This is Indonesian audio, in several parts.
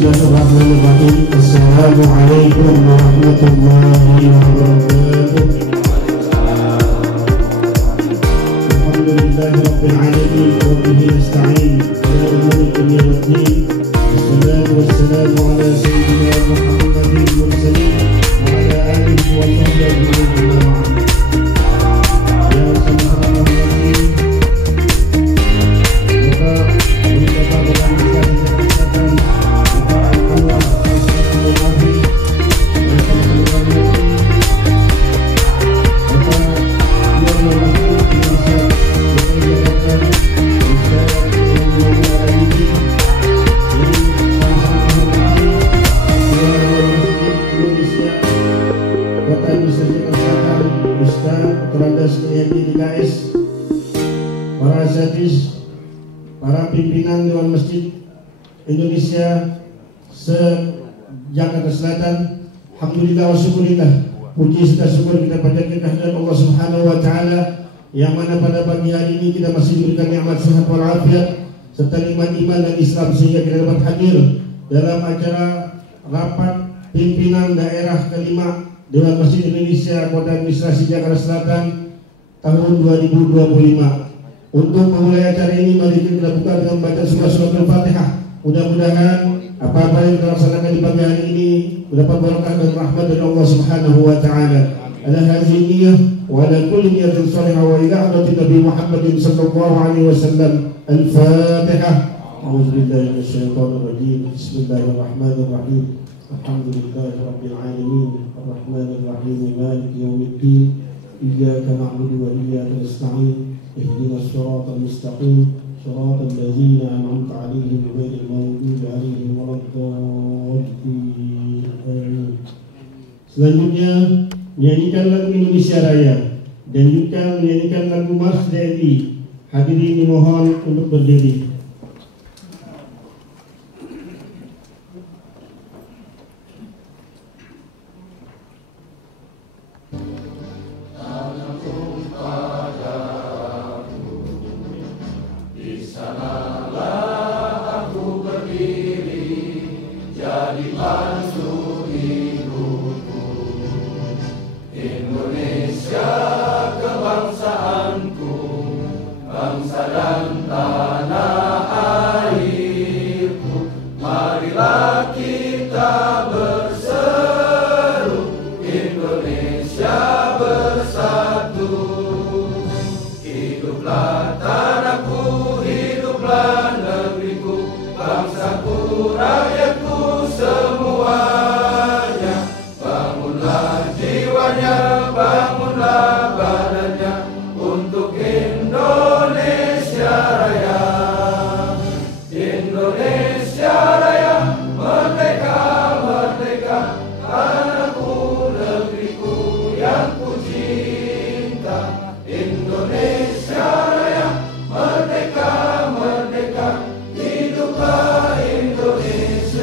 Bismillahirrahmanirrahim. Assalamualaikum warahmatullahi wabarakatuh. Alhamdulillahi rabbil alamin wa bihi nasta'in ala umuri dunya waddin. Wassalatu wassalamu ala sayyidina Muhammadin mursalin wa ala alihi wa sahbihi ajma'in. Ya sama-sama lagi. Para asatidz, para pimpinan Dewan Masjid Indonesia se-Jakarta Selatan, alhamdulillah wa syukurillah, puji serta syukur kita panjatkan kehadirat Allah Subhanahu wa taala yang mana pada pagi hari ini kita masih diberikan nikmat sehat wal afiat serta nikmat iman dan Islam sehingga kita dapat hadir dalam acara rapat pimpinan daerah kelima Dewan Masjid Indonesia Kota Administrasi Jakarta Selatan tahun 2025. Untuk memulai acara ini, mari kita buka dengan membaca surah Al-Fatihah. Mudah-mudahan apa-apa yang kita laksanakan di pagi hari ini mendapat berkah dan rahmat dari Allah Subhanahu wa taala. Ala hadhihi niyyah wa ala kulli niyyatin shalihah wa ila hadratin Nabi Muhammadin sallallahu alaihi wasallam. Al-Fatihah. A'udzu billahi minasyaitonir rajim. Bismillahirrahmanirrahim. Alhamdulillahi rabbil alamin. Arrahmanir rahim. Maliki yaumiddin. Iyyaka na'budu wa iyyaka nasta'in. اهدنا الصراط المستقيم صراط الذين أنعمت عليهم غير المغضوب عليهم ولا الضالين. Selanjutnya menyanyikan lagu Indonesia Raya dan juga menyanyikan lagu Mars DNI. Hadirin dimohon untuk berdiri. Indonesia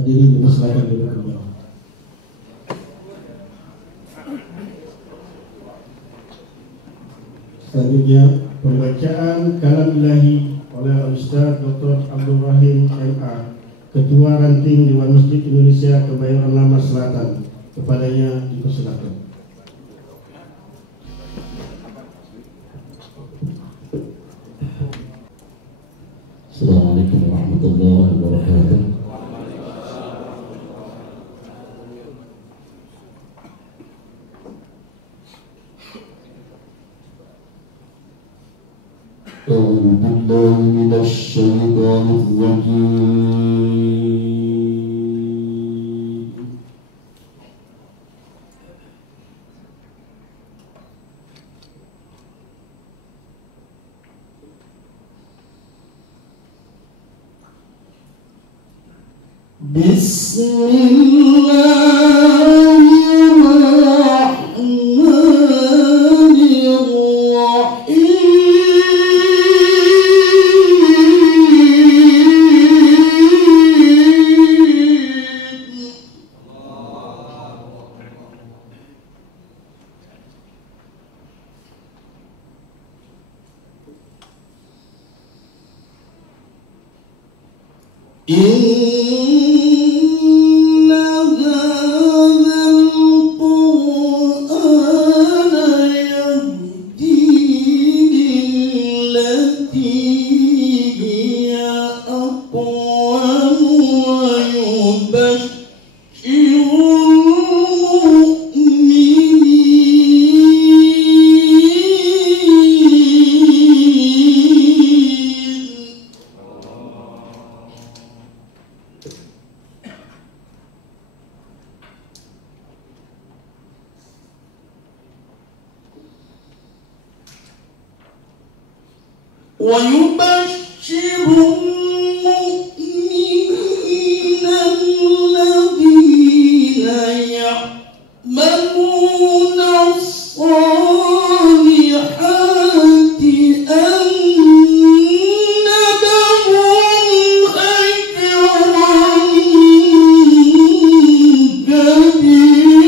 Hadirin dipersilakan duduk kembali. Selanjutnya pembacaan kalam ilahi oleh Ustaz Dr. Abdul Rahim MA, Ketua Ranting Dewan Masjid Indonesia Kebayoran Lama Selatan. Kepadanya dipersilakan. Assalamualaikum warahmatullahi wabarakatuh. أعوذ بالله من الشيطان الرجيم. بسم الله الرحمن الرحيم. إن هذا القرآن يهدي للتي هي أقوم ويبشر المؤمنين الذين يعملون الصالحات أن لهم أجرا كبيرا.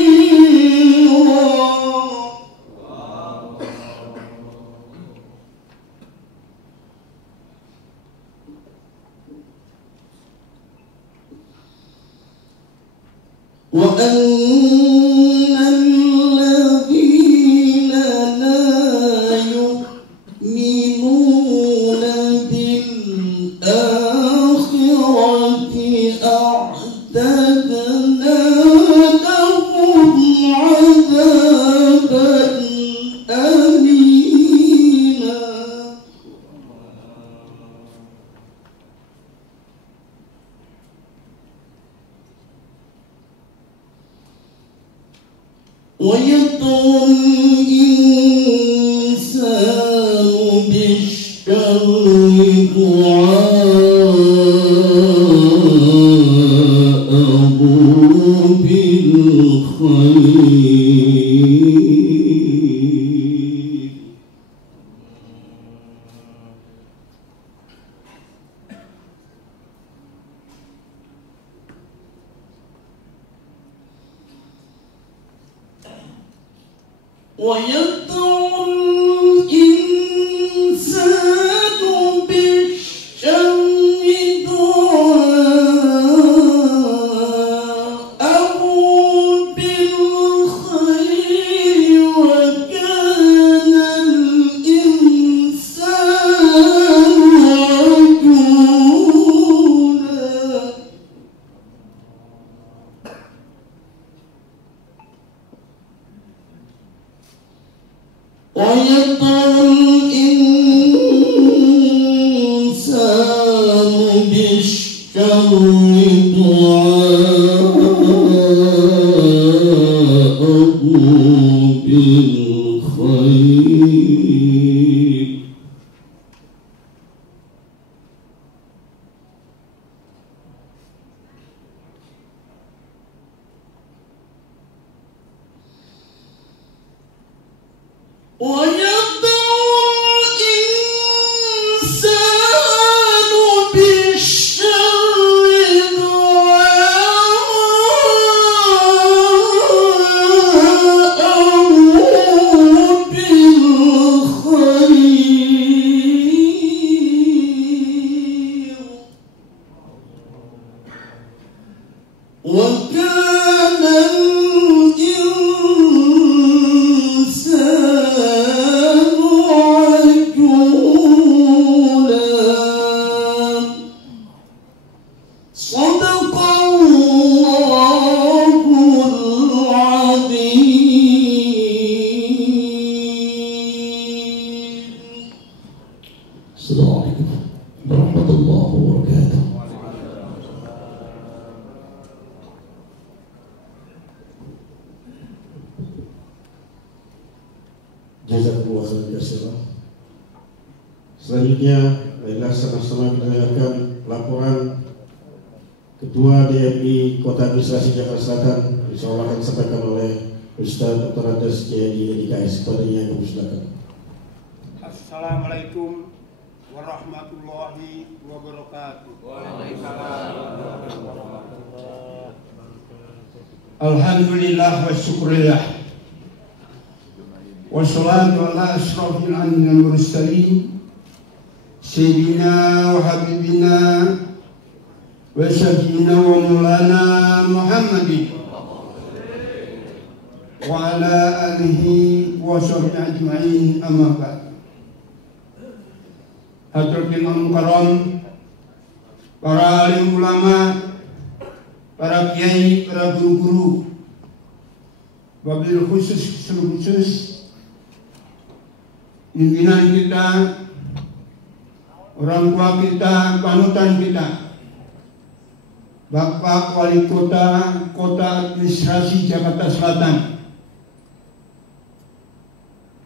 وأن الذين لا يؤمنون بالآخرة أعتدنا لهم عذابا أليما. ويدعو الإنسان بالشر دعاءه بالخير. ويدعو الإنسان بالشر دعاءه بالخير وكان الإنسان عجولا. ويدعو الإنسان بالشر دعاءه بالخير. ويدعو الإنسان بالشر دعاءه Assalamualaikum warahmatullahi wabarakatuh. Jazakumullah khairan. Selanjutnya adalah sama-sama kita dengarkan laporan Ketua DMI Kota Administrasi Jakarta Selatan, insyaallah akan disampaikan oleh Ustaz Dr. Andes JNI DKS. Kepadanya kami silakan. Assalamualaikum warahmatullahi wabarakatuh. Alhamdulillah wa syukurillah. Wassalatu ala asrafil anbiya'i wal mursalin sayyidina wa habibina wa syafiina wa maulana Muhammadin wa ala alihi wa sahbihi ajma'in, amma ba'd. Hadratil mukarram, para alim ulama, para kiai, para guru-guru, wabil khusus pimpinan kita, orang tua kita, panutan kita, Bapak Wali Kota Administrasi Jakarta Selatan,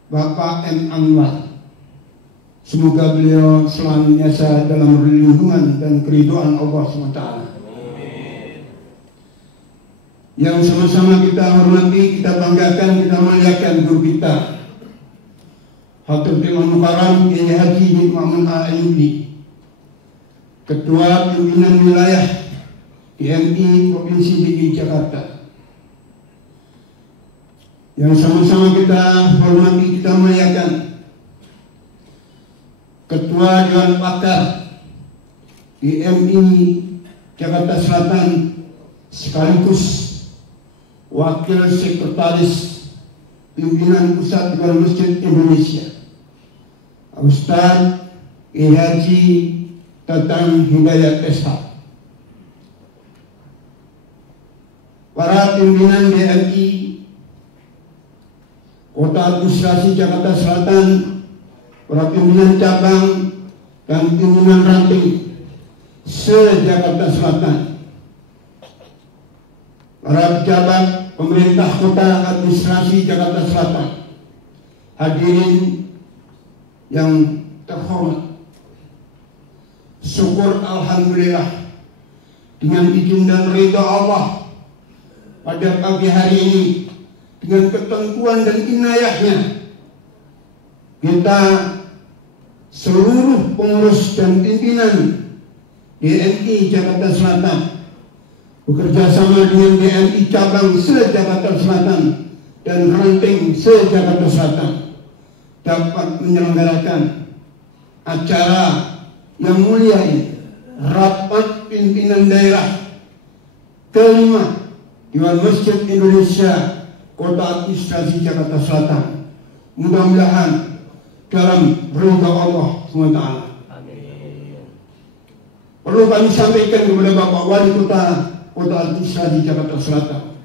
Bapak M. Anwar. Semoga beliau selalu biasa dalam perlindungan dan keridhaan Allah SWT. Yang sama-sama kita hormati, kita banggakan, kita muliakan guru kita, Hadratil Mukarram Kiai Haji Ma'mun A'yubi, Ketua Pimpinan Wilayah DMI Provinsi DKI Jakarta. Yang sama-sama kita hormati, kita muliakan Ketua Dewan Pakar DMI Jakarta Selatan sekaligus Wakil Sekretaris Pimpinan Pusat Dewan Masjid Indonesia, Ustaz Kiai Haji Tatang Hidayat SH, para pimpinan DMI Kota Administrasi Jakarta Selatan, para pimpinan cabang dan pimpinan ranting se-Jakarta Selatan, para pejabat pemerintah Kota Administrasi Jakarta Selatan, hadirin yang terhormat, syukur alhamdulillah dengan izin dan ridha Allah pada pagi hari ini, dengan ketentuan dan inayahnya, kita seluruh pengurus dan pimpinan DMI Jakarta Selatan bekerja sama dengan DMI cabang se-Jakarta Selatan dan ranting se-Jakarta Selatan dapat menyelenggarakan acara yang mulia ini, rapat pimpinan daerah kelima Dewan Masjid Indonesia Kota Administrasi Jakarta Selatan. Mudah-mudahan dalam ridha Allah SWT. Perlu kami sampaikan kepada Bapak Wali Kota Administrasi Jakarta Selatan,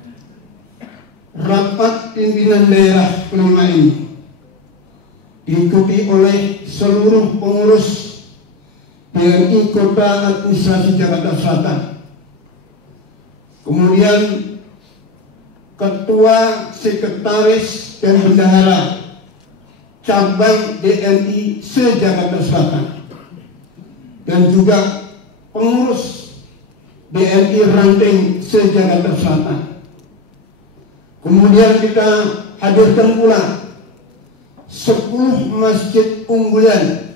rapat pimpinan daerah kelima ini diikuti oleh seluruh pengurus DMI Kota Administrasi Jakarta Selatan, kemudian ketua, sekretaris, dan bendahara cabang DMI se-Jakarta Selatan, dan juga pengurus DMI ranting se-Jakarta Selatan. Kemudian kita hadirkan pula 10 masjid unggulan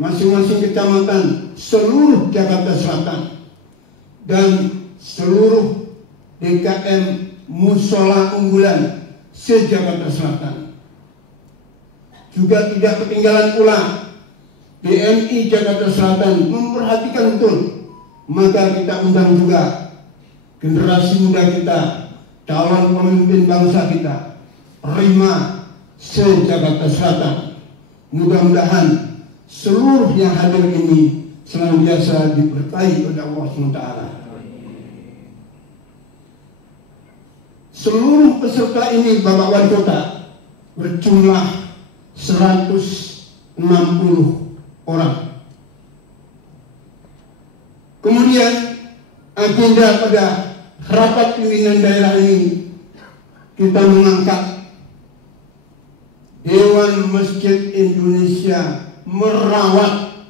masing-masing kecamatan seluruh Jakarta Selatan dan seluruh DKM musola unggulan se-Jakarta Selatan. Juga tidak ketinggalan pula DMI Jakarta Selatan memperhatikan betul, maka kita undang juga generasi muda kita, calon pemimpin bangsa kita, Rima se-Jakarta Selatan. Mudah-mudahan seluruh yang hadir ini senantiasa diberkahi oleh Allah SWT. Seluruh peserta ini Bapak Wali Kota berjumlah 160 orang. Kemudian agenda pada rapat pimpinan daerah ini kita mengangkat Dewan Masjid Indonesia merawat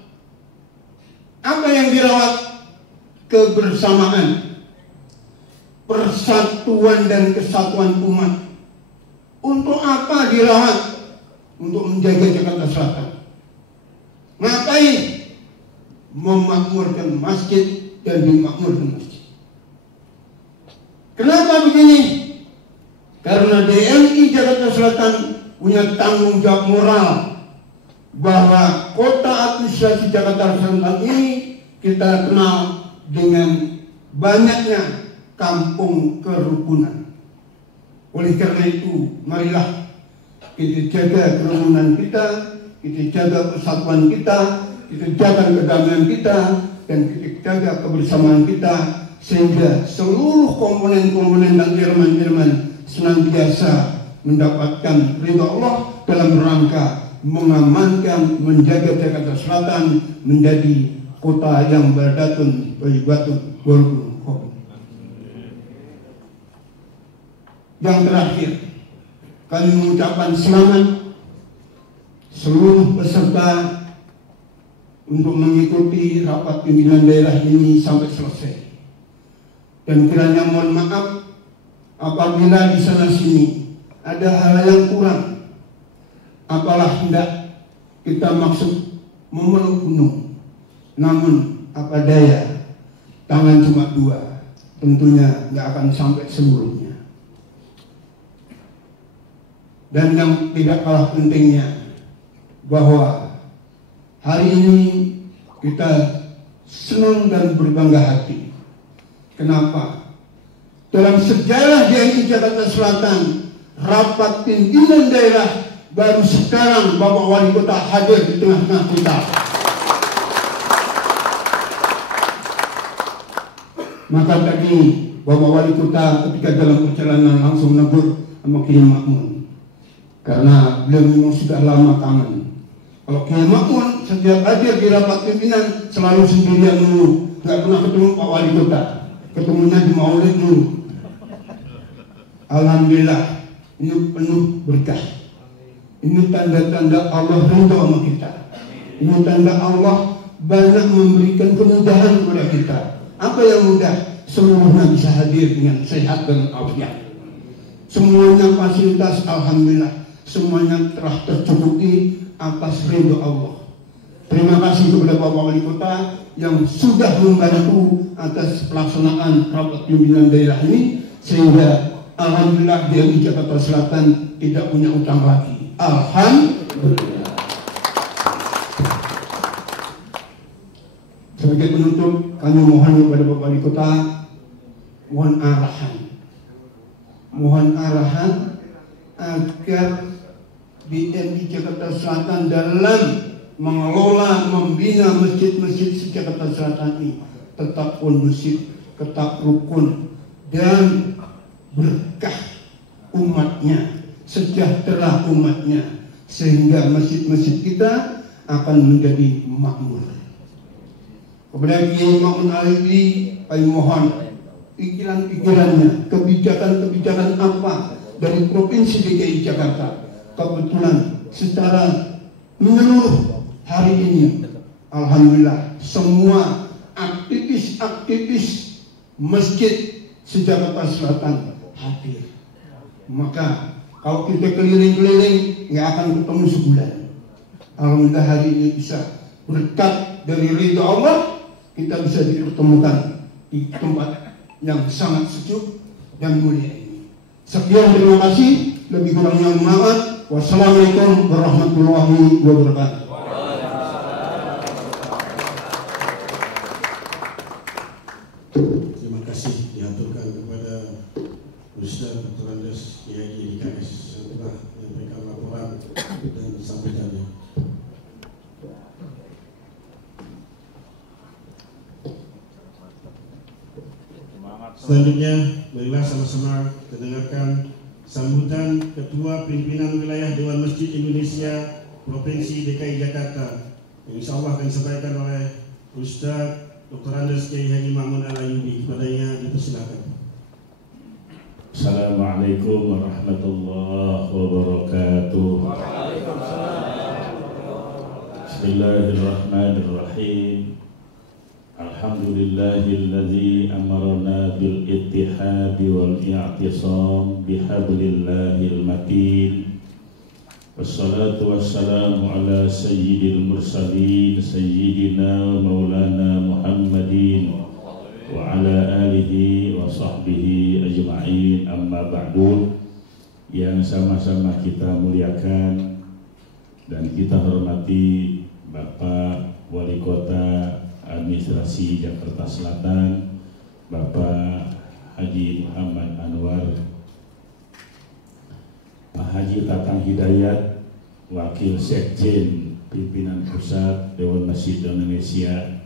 apa yang dirawat? Kebersamaan, persatuan dan kesatuan umat. Untuk apa dirawat? Untuk menjaga Jakarta Selatan. Ngapain? Memakmurkan masjid dan dimakmurkan masjid. Kenapa begini? Karena DMI Jakarta Selatan punya tanggung jawab moral bahwa kota administrasi Jakarta Selatan ini kita kenal dengan banyaknya kampung kerukunan. Oleh karena itu, marilah kita jaga kerukunan kita jaga persatuan kita jaga kedamaian kita, dan kita jaga kebersamaan kita, sehingga seluruh komponen-komponen dan elemen-elemen senantiasa mendapatkan ridha Allah dalam rangka mengamankan, menjaga Jakarta Selatan menjadi kota yang berdatun bayyibatun walaupun. Yang terakhir, kami mengucapkan selamat seluruh peserta untuk mengikuti rapat pimpinan daerah ini sampai selesai. Dan kiranya mohon maaf apabila di sana sini ada hal yang kurang. Apalah hendak kita maksud memeluk gunung, namun apa daya, tangan cuma dua, tentunya nggak akan sampai seluruhnya. Dan yang tidak kalah pentingnya, bahwa hari ini kita senang dan berbangga hati. Kenapa? Dalam sejarah DMI Jakarta Selatan, rapat pimpinan daerah baru sekarang Bapak Wali Kota hadir di tengah-tengah kita. Maka tadi Bapak Wali Kota ketika dalam perjalanan langsung negur sama Kiai Makmun, karena beliau memang sudah lama kangen. Kalau Kiai Makmun setiap hadir di rapat pimpinan selalu sendirian dulu, nggak pernah ketemu Pak Wali Kota, ketemunya di Maulid dulu. Alhamdulillah, ini penuh berkah. Ini tanda-tanda Allah ridho sama kita. Ini tanda Allah banyak memberikan kemudahan kepada kita. Apa yang mudah? Semuanya bisa hadir dengan sehat dan afiat. Semuanya fasilitas alhamdulillah, semuanya telah tercukupi atas ridho Allah. Terima kasih kepada Bapak Wali Kota yang sudah membantu atas pelaksanaan rapat pimpinan daerah ini, sehingga alhamdulillah DMI Jakarta Selatan tidak punya utang lagi. Alhamdulillah. Sebagai penutup, kami mohon kepada Bapak Wali Kota, mohon arahan agar DMI Jakarta Selatan dalam mengelola, membina masjid-masjid di Jakarta Selatan ini tetap kondusif, tetap rukun, dan berkah umatnya, sejahtera umatnya, sehingga masjid-masjid kita akan menjadi makmur. Kepada Kiai Makmun Alibi, kami mohon pikiran-pikirannya, kebijakan-kebijakan apa dari Provinsi DKI Jakarta. Kebetulan secara menyeluruh hari ini, alhamdulillah semua aktivis-aktivis masjid se-Jakarta Selatan hadir. Maka kalau kita keliling-keliling nggak akan ketemu sebulan. Alhamdulillah hari ini bisa berkat dari ridha Allah, kita bisa dipertemukan di tempat yang sangat sejuk dan mulia ini. Sekian, terima kasih. Lebih kurangnya maaf. Wassalamualaikum warahmatullahi wabarakatuh. Terima kasih diaturkan kepada Ustaz Dr. Andes Kiai DKS setelah menyampaikan laporan dan sambutannya. Selanjutnya, marilah sama-sama mendengarkan sambutan Ketua Pimpinan Wilayah Dewan Masjid Indonesia Provinsi DKI Jakarta, yang insyaallah akan disampaikan oleh Ustaz Dr. Andes Kiai Haji Ma'mun Al-Ayyubi. Kepadanya dipersilakan. Assalamualaikum warahmatullahi wabarakatuh. Bismillahirrahmanirrahim. Alhamdulillahilladzi amarna bil ittihadi wal i'tisam bihablillahil matin. Wassalatu wassalamu ala sayyidil mursalin sayyidina maulana Muhammadin wa ala alihi wa sahbihi ajma'in, amma ba'du. Yang sama-sama kita muliakan dan kita hormati Bapak Wali Kota Administrasi Jakarta Selatan, Bapak Haji Muhammad Anwar, Pak Haji Tatang Hidayat, Wakil Sekjen Pimpinan Pusat Dewan Masjid Indonesia,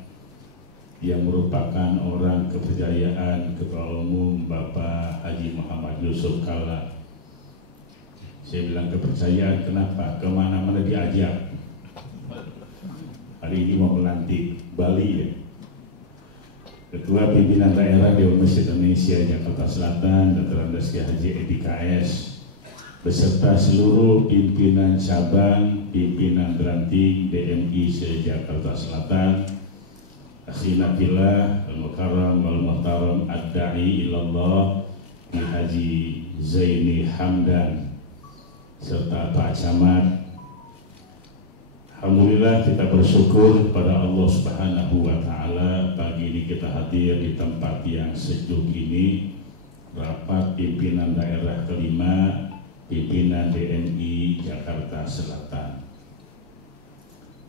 yang merupakan orang kepercayaan Ketua Umum Bapak Haji Muhammad Yusuf Kalla. Saya bilang kepercayaan, kenapa? Kemana-mana diajak. Hari ini mau melantik Bali ya. Ketua Pimpinan Daerah Dewan Masjid Indonesia Jakarta Selatan, Dr. Andes Kiai Haji Edi KS, beserta seluruh pimpinan cabang, pimpinan ranting DMI se-Jakarta Selatan, akhina billah al-mukarram wal-muhtaram ad-da'i ilallah Haji Zaini Hamdan, serta Pak Camat. Alhamdulillah, kita bersyukur pada Allah Subhanahu wa Ta'ala, pagi ini kita hadir di tempat yang sejuk ini, rapat pimpinan daerah kelima, pimpinan DNI Jakarta Selatan,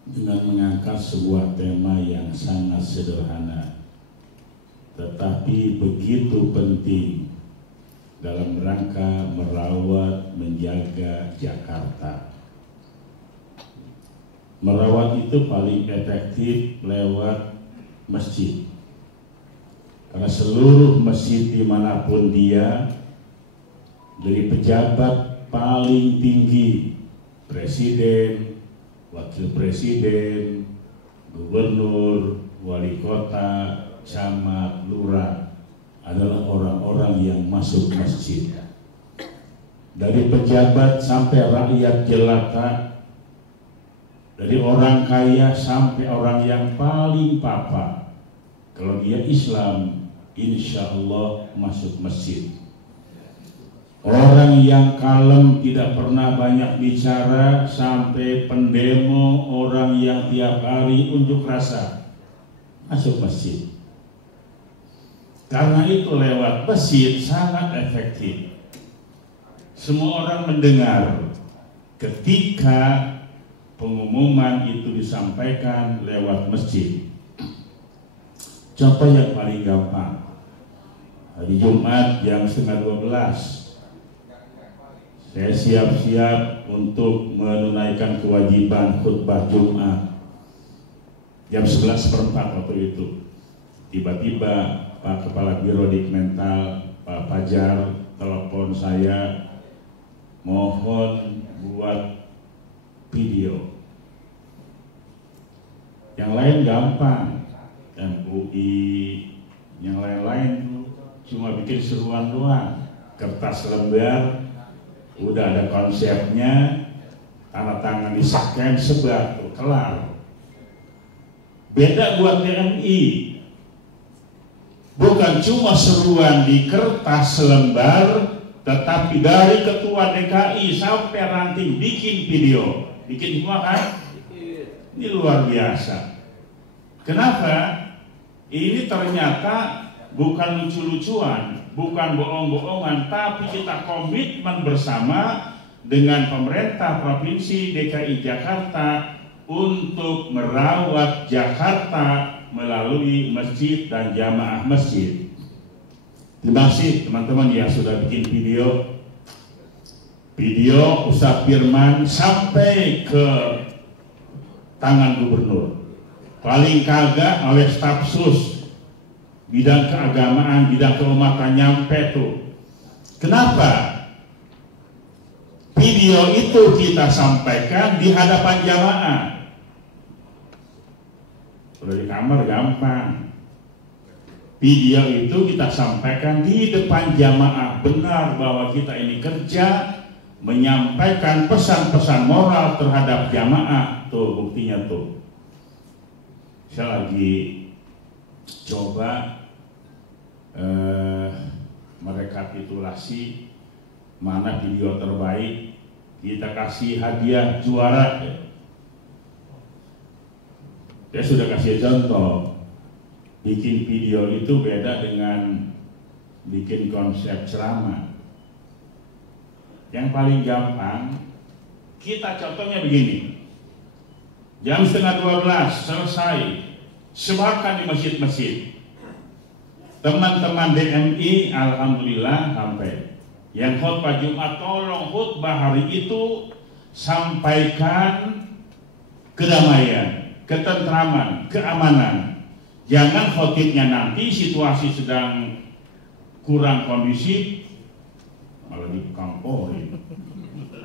dengan mengangkat sebuah tema yang sangat sederhana tetapi begitu penting dalam rangka merawat, menjaga Jakarta. Merawat itu paling efektif lewat masjid, karena seluruh masjid dimanapun dia, dari pejabat paling tinggi, presiden, wakil presiden, gubernur, wali kota, camat, lurah, adalah orang-orang yang masuk masjid. Dari pejabat sampai rakyat jelata, dari orang kaya sampai orang yang paling papa, kalau dia Islam, insya Allah masuk masjid. Orang yang kalem, tidak pernah banyak bicara, sampai pendemo, orang yang tiap hari unjuk rasa, masuk masjid. Karena itu lewat masjid sangat efektif. Semua orang mendengar ketika pengumuman itu disampaikan lewat masjid. Contoh yang paling gampang, hari Jumat jam 11:30 saya siap-siap untuk menunaikan kewajiban khutbah Jumat. Jam 11:04 waktu itu, tiba-tiba Pak Kepala Biro Dikmental, Pak Fajar, telepon saya, mohon buat video. Yang lain gampang, MUI, yang lain-lain cuma bikin seruan doang, kertas lembar, udah ada konsepnya, tanda tangan di-scan, sebar, kelar. Beda buat DMI, bukan cuma seruan di kertas selembar, tetapi dari ketua DKI sampai ranting bikin video, bikin semua kan? Ini luar biasa. Kenapa? Ini ternyata bukan lucu-lucuan, bukan bohong-bohongan, tapi kita komitmen bersama dengan pemerintah Provinsi DKI Jakarta untuk merawat Jakarta melalui masjid dan jamaah masjid. Terima kasih teman-teman yang sudah bikin video Ustadz Firman sampai ke tangan gubernur. Paling kagak oleh staf sus bidang keagamaan, bidang keumatan nyampe tuh. Kenapa? Video itu kita sampaikan di hadapan jamaah. Kalau di kamar gampang. Video itu kita sampaikan di depan jamaah, benar bahwa kita ini kerja menyampaikan pesan-pesan moral terhadap jamaah. Tuh buktinya tuh. Saya lagi coba merekapitulasi mana video terbaik, kita kasih hadiah juara. Saya sudah kasih contoh, bikin video itu beda dengan bikin konsep ceramah. Yang paling gampang, kita contohnya begini, jam 11:30 selesai, sebarkan di masjid-masjid. Teman-teman DMI alhamdulillah sampai. Yang khutbah Jumat, tolong khutbah hari itu sampaikan kedamaian, ketentraman, keamanan. Jangan khotibnya nanti situasi sedang kurang kondusif malah dikamporin.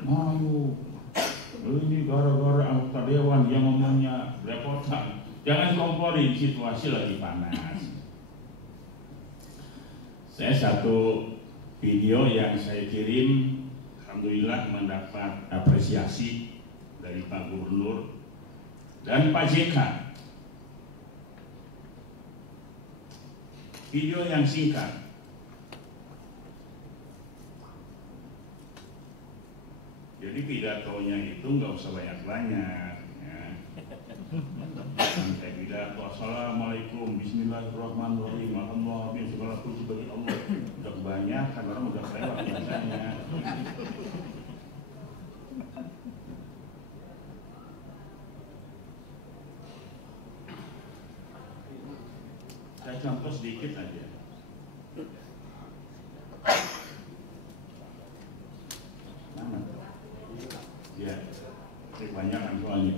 Ayo, ini gara-gara anggota dewan yang ngomongnya repotan. Jangan komporin, situasi lagi panas. Saya satu video yang saya kirim, alhamdulillah mendapat apresiasi dari Pak Gubernur dan Pak JK. Video yang singkat. Jadi pidatonya itu nggak usah banyak-banyak. Ya. Saya pidato, assalamualaikum, bismillahirrahmanirrahim, alhamdulillah, segala puji bagi Allah. Udah kebanyakan, orang udah lewat biasanya. Saya contoh sedikit aja. Mana? Ya, kebanyakan soalnya.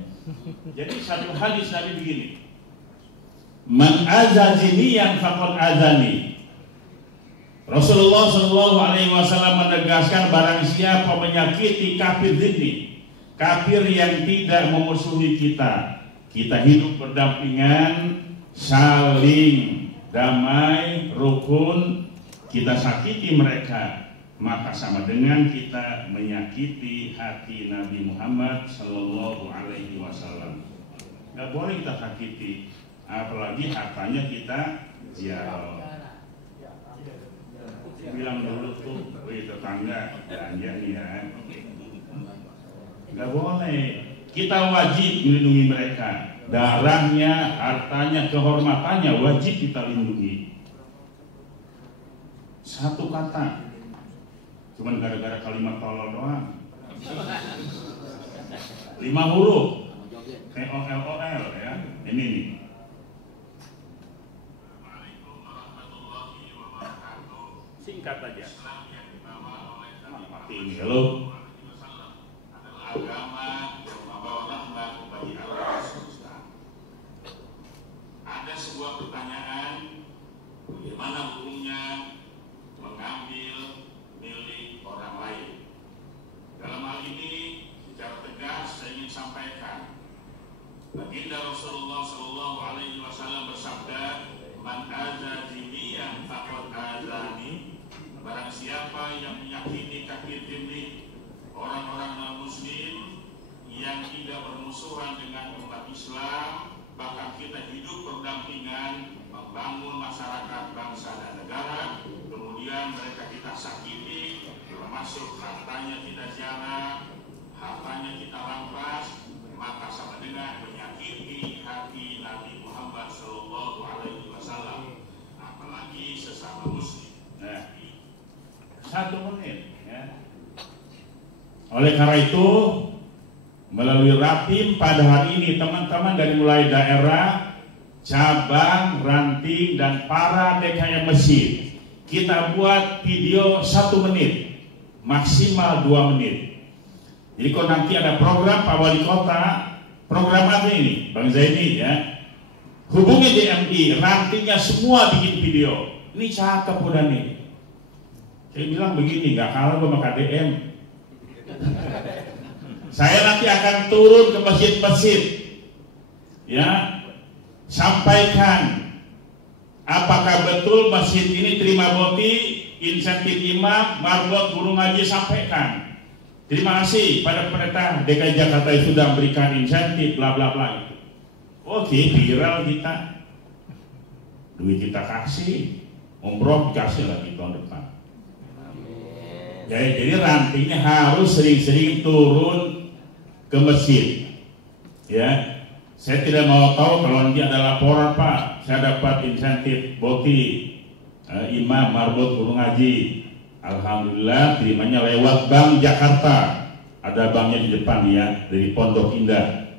Jadi satu hadis Nabi begini, man azazini yang faqad azani. Rasulullah Shallallahu Alaihi Wasallam menegaskan barang siapa menyakiti kafir ini, kafir yang tidak memusuhi kita, kita hidup berdampingan, saling damai, rukun, kita sakiti mereka, maka sama dengan kita menyakiti hati Nabi Muhammad Sallallahu Alaihi Wasallam. Gak boleh kita sakiti, apalagi hartanya kita ziarah. Bilang dulu tuh, wih tetangga belanja nih ya. Gak boleh. Kita wajib melindungi mereka. Darahnya, hartanya, kehormatannya wajib kita lindungi. Satu kata. Cuman gara-gara kalimat tolol doang. 5 huruf. TOLOL ya. Ini nih. Singkat aja. Mati ini. Halo. Agama yang membawa rahmat bagi alam semesta. Ada sebuah pertanyaan, bagaimana hukumnya mengambil milik orang lain? Dalam hal ini secara tegas saya ingin sampaikan, baginda Rasulullah Shallallahu Alaihi Wasallam bersabda, man azaziniyan faqad azani. Barang siapa yang menyakiti kafir demi orang-orang non-muslim yang tidak bermusuhan dengan umat Islam, bahkan kita hidup berdampingan membangun masyarakat, bangsa dan negara, kemudian mereka kita sakiti, termasuk hartanya kita ziarah, hartanya kita rampas, maka sama dengan menyakiti hati Nabi Muhammad Sallallahu Alaihi Wasallam, apalagi sesama muslim. Nah, 1 menit ya. Oleh karena itu, melalui Rapim pada hari ini teman-teman dari mulai daerah, cabang, ranting dan para DKM masjid, kita buat video 1 menit, maksimal 2 menit. Jadi kalau nanti ada program Pak Wali Kota, program apa ini Bang Zaini ya, hubungi DMI, rantingnya semua bikin video. Ini cakep udah nih. Saya bilang begini, gak kalah sama KDM. Saya nanti akan turun ke masjid-masjid, ya, sampaikan apakah betul masjid ini terima boti, insentif imam, marbot, guru ngaji, sampaikan. Terima kasih pada pemerintah DKI Jakarta yang sudah memberikan insentif, bla bla bla. Oke, viral kita, duit kita kasih, umroh dikasih lagi tahun depan. Jadi rantingnya harus sering-sering turun ke masjid. Ya, saya tidak mau tahu kalau nanti ada laporan, Pak, saya dapat insentif boti, imam, marbot, guru ngaji. Alhamdulillah terimanya lewat Bank Jakarta. Ada banknya di depan ya, dari Pondok Indah.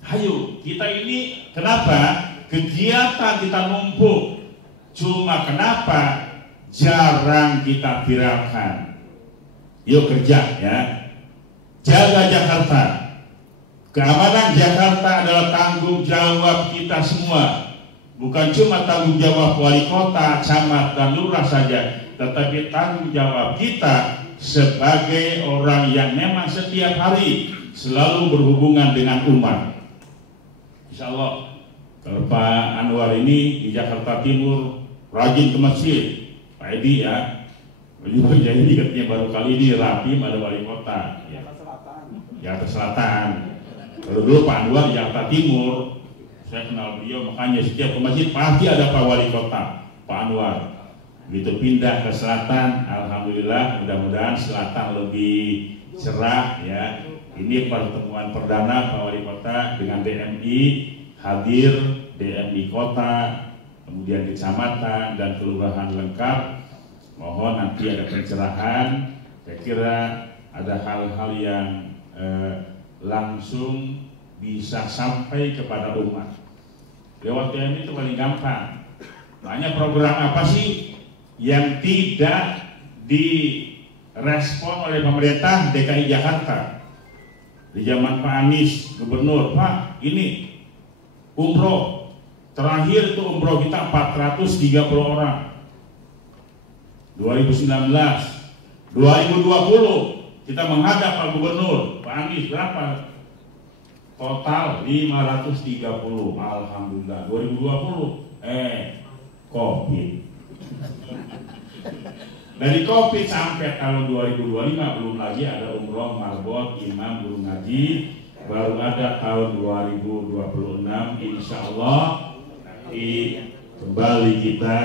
Hayo, kita ini kenapa kegiatan kita numpuk, cuma kenapa jarang kita viralkan. Yuk kerja ya, jaga Jakarta. Keamanan Jakarta adalah tanggung jawab kita semua, bukan cuma tanggung jawab wali kota, camat, dan lurah saja, tetapi tanggung jawab kita sebagai orang yang memang setiap hari selalu berhubungan dengan umat. Insya Allah, kalau Pak Anwar ini di Jakarta Timur rajin ke masjid, Pak Edi ya, jadi katanya baru kali ini Rapim ada wali kota ya, Jakarta Selatan. Kalau dulu Pak Anwar di Jakarta Timur, saya kenal beliau, makanya setiap ke masjid pasti ada Pak Wali Kota, Pak Anwar. Begitu pindah ke selatan, alhamdulillah, mudah-mudahan selatan lebih cerah ya. Ini pertemuan perdana Pak Wali Kota dengan DMI, hadir DMI Kota, kemudian kecamatan dan kelurahan lengkap. Mohon nanti ada pencerahan. Saya kira ada hal-hal yang langsung bisa sampai kepada umat. Lewat DMI itu paling gampang. Banyak program apa sih yang tidak direspon oleh pemerintah DKI Jakarta? Di zaman Pak Anies gubernur, Pak, ini umroh terakhir itu umroh kita 430 orang. 2019, 2020 kita menghadap Pak Gubernur, Pak Anies berapa? Total 530. Alhamdulillah. 2020 Covid. Dari Covid sampai tahun 2025 belum lagi ada umroh, marbot, imam, guru ngaji. Baru ada tahun 2026 insya Allah nanti kembali kita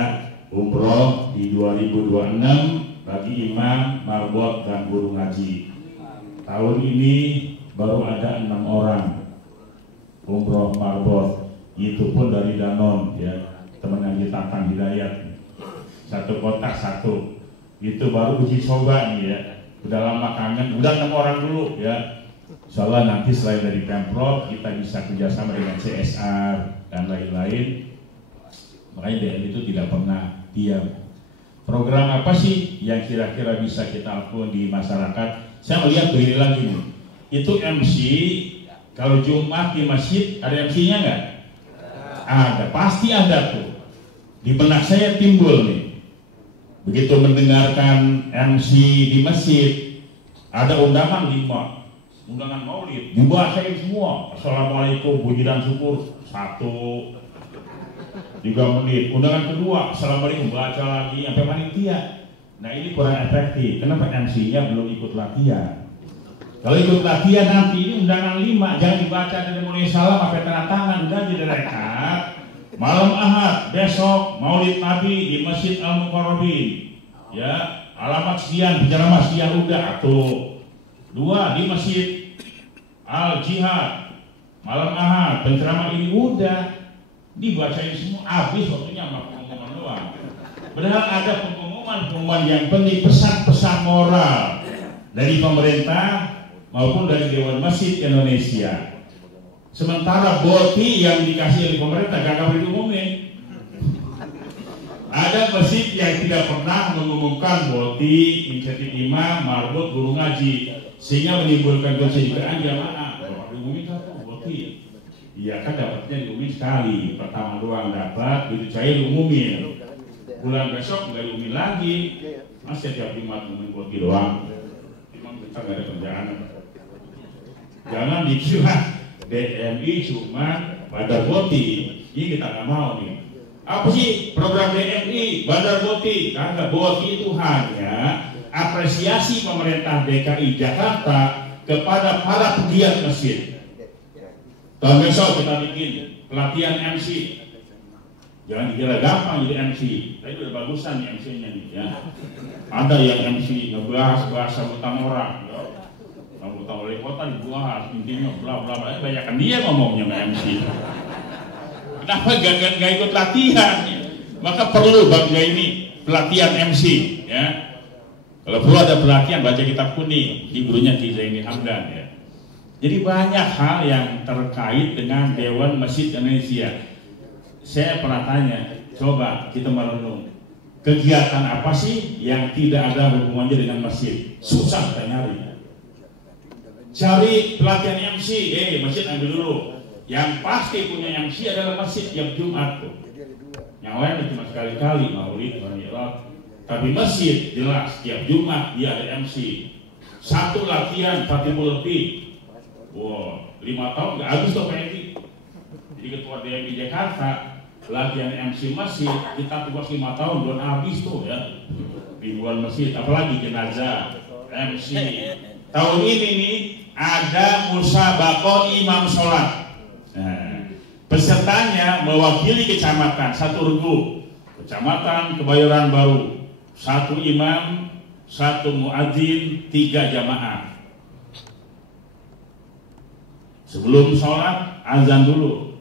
umroh di 2026 bagi imam, marbot, dan guru ngaji. Tahun ini baru ada 6 orang umroh marbot, itu pun dari Danon ya, teman yang Tatang Hidayat, satu kotak satu, itu baru uji coba nih ya, udah lama kangen, udah 6 orang dulu ya. Insyaallah nanti selain dari Pemprov kita bisa kerjasama dengan CSR dan lain-lain. Makanya DN itu tidak pernah diam. Program apa sih yang kira-kira bisa kita lakukan di masyarakat? Saya melihat begini lagi nih, itu MC kalau Jumat di masjid ada MC-nya nggak? Ada, pasti ada tuh. Di benak saya timbul nih, begitu mendengarkan MC di masjid, ada undangan 5, undangan maulid, dibacain semua. Assalamualaikum, puji dan syukur 1, 3 menit. Undangan kedua, assalamualaikum, baca lagi sampai panitia. Nah ini kurang efektif. Kenapa MC-nya belum ikut latihan? Kalau ikut latihan nanti ini undangan 5, jangan dibaca dari mulai salam sampai tanda tangan, udah jadi rekat. Malam Ahad besok Maulid Nabi di Masjid Al Mukarrabin. Ya, alamat sekian, penceramah sekian, udah tuh. 2 di Masjid Al Jihad. Malam Ahad penceramah ini udah dibacain semua, habis waktunya sama pengumuman doang. Padahal ada pengumuman yang penting, pesan-pesan moral dari pemerintah maupun dari Dewan Masjid Indonesia. Sementara boti yang dikasih oleh pemerintah gak boleh diumumin. Ada masjid yang tidak pernah mengumumkan boti, insentif imam, marbot, guru ngaji, sehingga menimbulkan kecurigaan jamaah. Kalau diumumin satu boti, iya kan dapatnya diumumin sekali, pertama doang dapat, begitu cair diumumin. Bulan besok nggak diumumin lagi, masih tiap Jumat ngumumin boti doang. Memang kita nggak ada kerjaan. Jangan dikira DMI cuma Bandar Boti, ini kita nggak mau nih. Apa sih program DMI, Bandar Boti? Kagak, Boti itu hanya apresiasi pemerintah DKI Jakarta kepada para pegiat masjid. Tahun besok kita bikin pelatihan MC. Jangan dikira gampang jadi MC. Tapi udah bagusan nih MC-nya nih ya. Ada yang MC ngebahas sambutan orang. Sambutan wali kota dibahas, intinya bla bla bla. Banyak dia ngomongnya sama MC. Kenapa gak ikut latihan? Maka perlu bangga ini pelatihan MC ya. Kalau perlu ada pelatihan baca kitab kuning, di gurunya Ki Zaini Hamdan ya. Jadi banyak hal yang terkait dengan Dewan Masjid Indonesia. Saya pernah tanya, coba kita merenung, kegiatan apa sih yang tidak ada hubungannya dengan masjid? Susah kita nyari. Cari pelatihan MC, masjid ambil dulu. Yang pasti punya MC adalah masjid tiap Jumat tuh. Yang lain cuma sekali-kali maulid, mi'raj. Tapi masjid jelas tiap Jumat dia ada MC. Satu latihan 40 lebih. Wow, 5 tahun nggak habis tuh Pak Edi. Jadi ketua DMI Jakarta latihan MC masjid kita tugas 5 tahun belum habis tuh ya. Ribuan masjid, apalagi jenazah, MC. Tahun ini nih ada musabaqah imam sholat. Nah, pesertanya mewakili kecamatan satu regu, kecamatan Kebayoran Baru, satu imam, satu muadzin, 3 jamaah. Sebelum sholat azan dulu.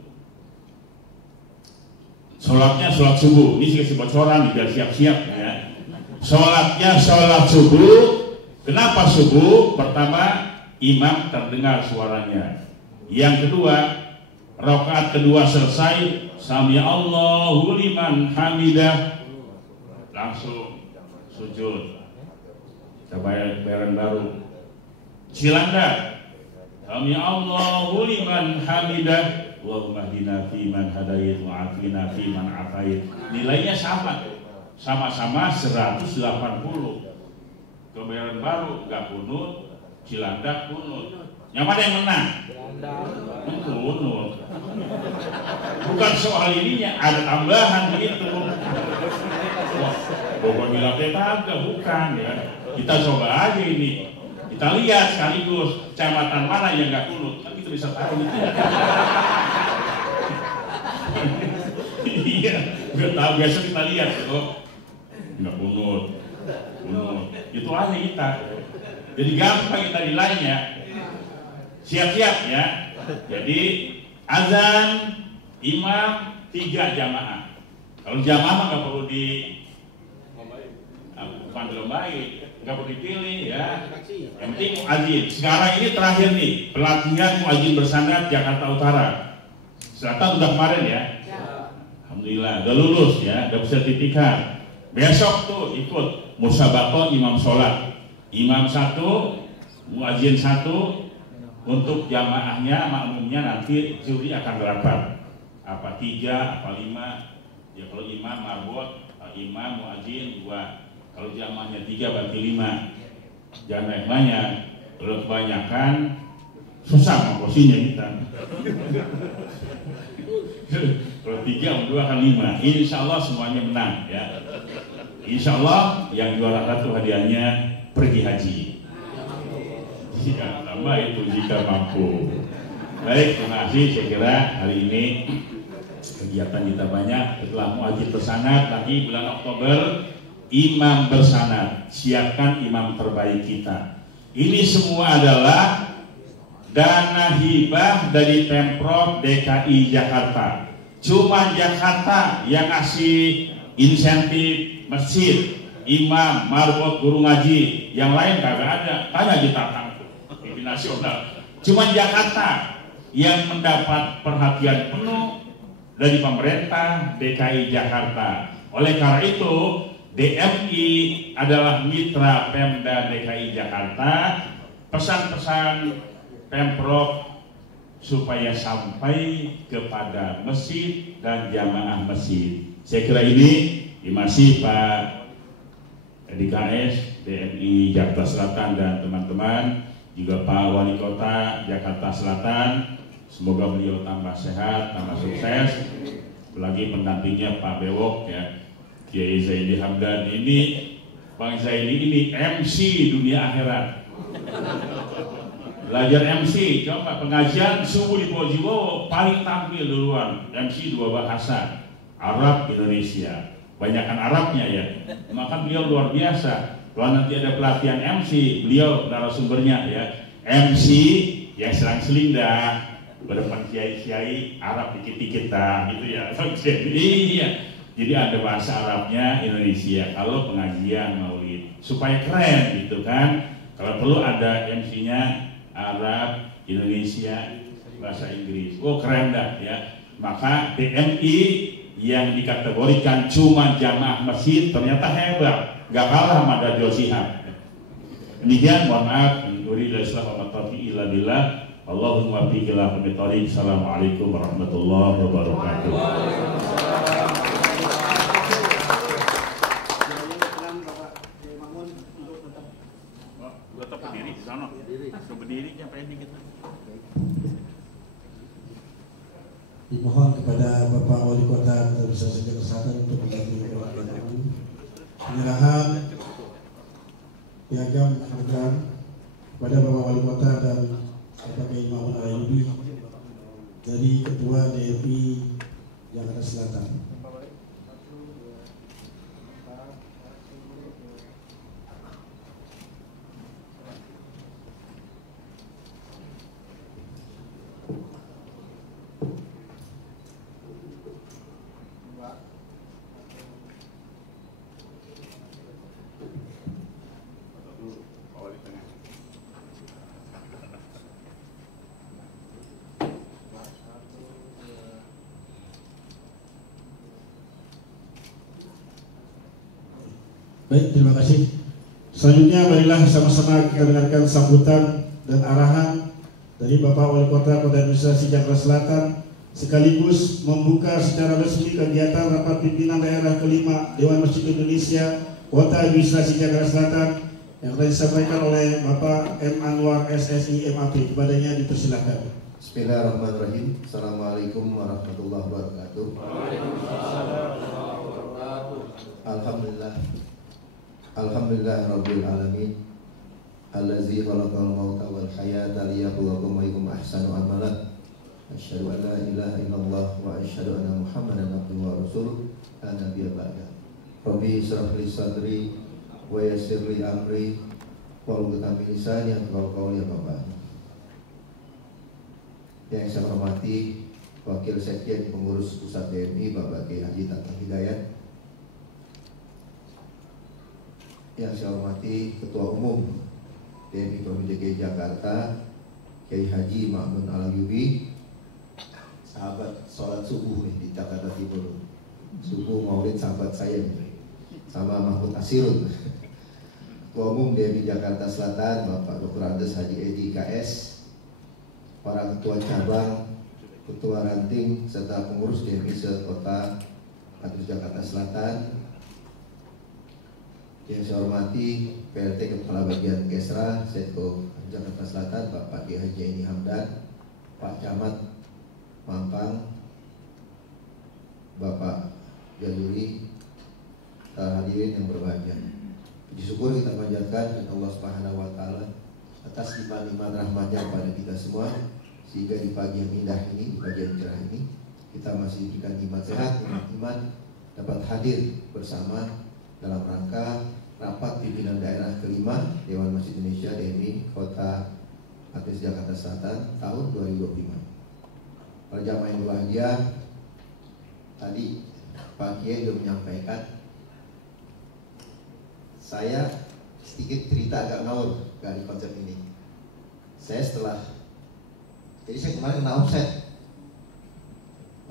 Sholatnya sholat subuh. Ini sih kasih bocoran biar siap-siap ya. Sholatnya sholat subuh. Kenapa subuh? Pertama imam terdengar suaranya. Yang kedua, rakaat kedua selesai, sami Allahu liman hamidah, langsung sujud. Kita bayaran baru. Cilandak, sami Allahu liman hamidah, Allahumma hdina fi man hadait wa afina fi man afait. Nilainya sama-sama 180. Kebayoran Baru nggak kunut, Cilandak kunut. Yang mana yang menang? Kunut. Bukan soal ininya, ada tambahan begitu. Bogor bilang kagak, bukan ya. Kita coba aja ini. Kita lihat sekaligus kecamatan mana yang nggak kunut, kan kita bisa tahu gitu ya. Iya, nggak tahu, biasa kita lihat kok nggak kunut. Itu aja kita. Jadi gampang kita nilainya. Siap-siap ya. Jadi azan, imam, 3 jamaah. Kalau jamaah nggak perlu bukan dilombain, nggak perlu dipilih ya. Yang penting muadzin. Sekarang ini terakhir nih pelatihan muadzin bersanad Jakarta Utara. Selatan udah kemarin ya. Alhamdulillah udah lulus ya, udah sertifikat. Besok tuh ikut musabaqah imam sholat. Imam 1, muadzin 1. Untuk jamaahnya, makmumnya nanti juri akan rapat. Apa 3, apa 5. Ya kalau imam marbot, imam muadzin 2. Kalau jamaahnya 3 berarti 5. Jangan banyak. Kalau kebanyakan susah memposinya kita. Kalau 3, 2 kan 5. Insya Allah semuanya menang ya. Insya Allah yang juara 1 hadiahnya pergi haji. Jika tambah itu jika mampu. Baik, terima kasih. Saya kira hari ini kegiatan kita banyak. Setelah muadzin bersanad lagi bulan Oktober, imam bersanad. Siapkan imam terbaik kita. Ini semua adalah dana hibah dari Pemprov DKI Jakarta. Cuma Jakarta yang ngasih insentif masjid, imam, marbot, guru ngaji. Yang lain kagak ada. Tanya di Tatang pimpin nasional. Cuma Jakarta yang mendapat perhatian penuh dari pemerintah DKI Jakarta. Oleh karena itu DMI adalah mitra Pemda DKI Jakarta. Pesan-pesan Pemprov supaya sampai kepada masjid dan jamaah masjid. Saya kira ini terima kasih Pak DKS, DMI Jakarta Selatan dan teman-teman, juga Pak Wali Kota Jakarta Selatan. Semoga beliau tambah sehat, tambah sukses. Apalagi pendampingnya Pak Bewok ya, Kiai Zaidi Hamdan ini, Bang Zaidi ini MC dunia akhirat. Belajar MC, coba pengajian subuh di Pojiwo paling tampil duluan, MC 2 bahasa, Arab Indonesia, banyakan Arabnya ya, maka beliau luar biasa. Kalau nanti ada pelatihan MC, beliau narasumbernya ya, MC yang selang-seling dah, berdepan kiai-kiai Arab dikit-dikit dah, gitu ya. Iya, jadi ada bahasa Arabnya Indonesia kalau pengajian maulid supaya keren gitu kan. Kalau perlu ada MC-nya Arab, Indonesia, bahasa Inggris. Oh keren dah ya. Maka DMI yang dikategorikan cuma jamaah masjid ternyata hebat, gak kalah sama Dajjal Shihab. Demikian, mohon maaf. Allahumma biqillah biqillah. Assalamualaikum warahmatullahi wabarakatuh. Tetap berdiri di sana. Berdiri sampai dikit. Dimohon kepada Bapak Wali Kota Kota Besar Sejagat Selatan untuk mengganti penyerahan piagam penghargaan kepada Bapak Wali Kota dan Bapak Kiai Ma'mun Al-Ayyubi dari Ketua DMI Jakarta Selatan. Baik, terima kasih. Selanjutnya marilah sama-sama kita dengarkan sambutan dan arahan dari Bapak Wali Kota Kota Administrasi Jakarta Selatan sekaligus membuka secara resmi kegiatan rapat pimpinan daerah kelima Dewan Masjid Indonesia Kota Administrasi Jakarta Selatan yang telah disampaikan oleh Bapak M. Anwar SSI MAP. Kepadanya dipersilakan. Bismillahirrahmanirrahim. Assalamualaikum warahmatullahi wabarakatuh. Alhamdulillah. Alhamdulillahirabbil alamin. Allazi khalaqal mauta wal hayata liyabluwakum ayyukum ahsanu amala. Asyhadu an la ilaha illallah wa asyhadu anna Muhammadan abduhu wa rasuluh la nabiyya ba'da. Rabbi shrah li sadri wa yassir li amri wahlul 'uqdatam min lisani yafqahu qawli. Yang saya hormati Wakil Sekjen Pengurus Pusat DMI Bapak Kiai Haji Tatang Hidayat, yang saya hormati Ketua Umum DMI Provinsi DKI Jakarta Kiai Haji Ma'mun Al-Ayyubi, sahabat sholat subuh nih di Jakarta Timur, subuh maulid sahabat saya nih, sama Mahmud Asirun. Ketua Umum DMI Jakarta Selatan Bapak Dr. Andes Haji Edi KS, para ketua cabang, ketua ranting, serta pengurus DMI se-Kota Jakarta Selatan. Yang saya hormati PLT Kepala Bagian Kesra Setko Jakarta Selatan Bapak Kiai Haji Edi Hamdan, Pak Camat Mampang, Bapak Jajuli, hadirin yang berbahagia. Puji syukur kita panjatkan kepada Allah Subhanahu wa taala atas limpahan rahmat-Nya pada kita semua, sehingga di pagi yang indah ini, di pagi yang cerah ini, kita masih diberikan iman sehat, iman dapat hadir bersama dalam rangka rapat pimpinan daerah kelima Dewan Masjid Indonesia DMI Kota Administrasi Jakarta Selatan tahun 2025. Para jamaah yang berbahagia, tadi Pak Kiai sudah menyampaikan, saya sedikit cerita agak ngawur dari konsep ini. Jadi saya kemarin kena offset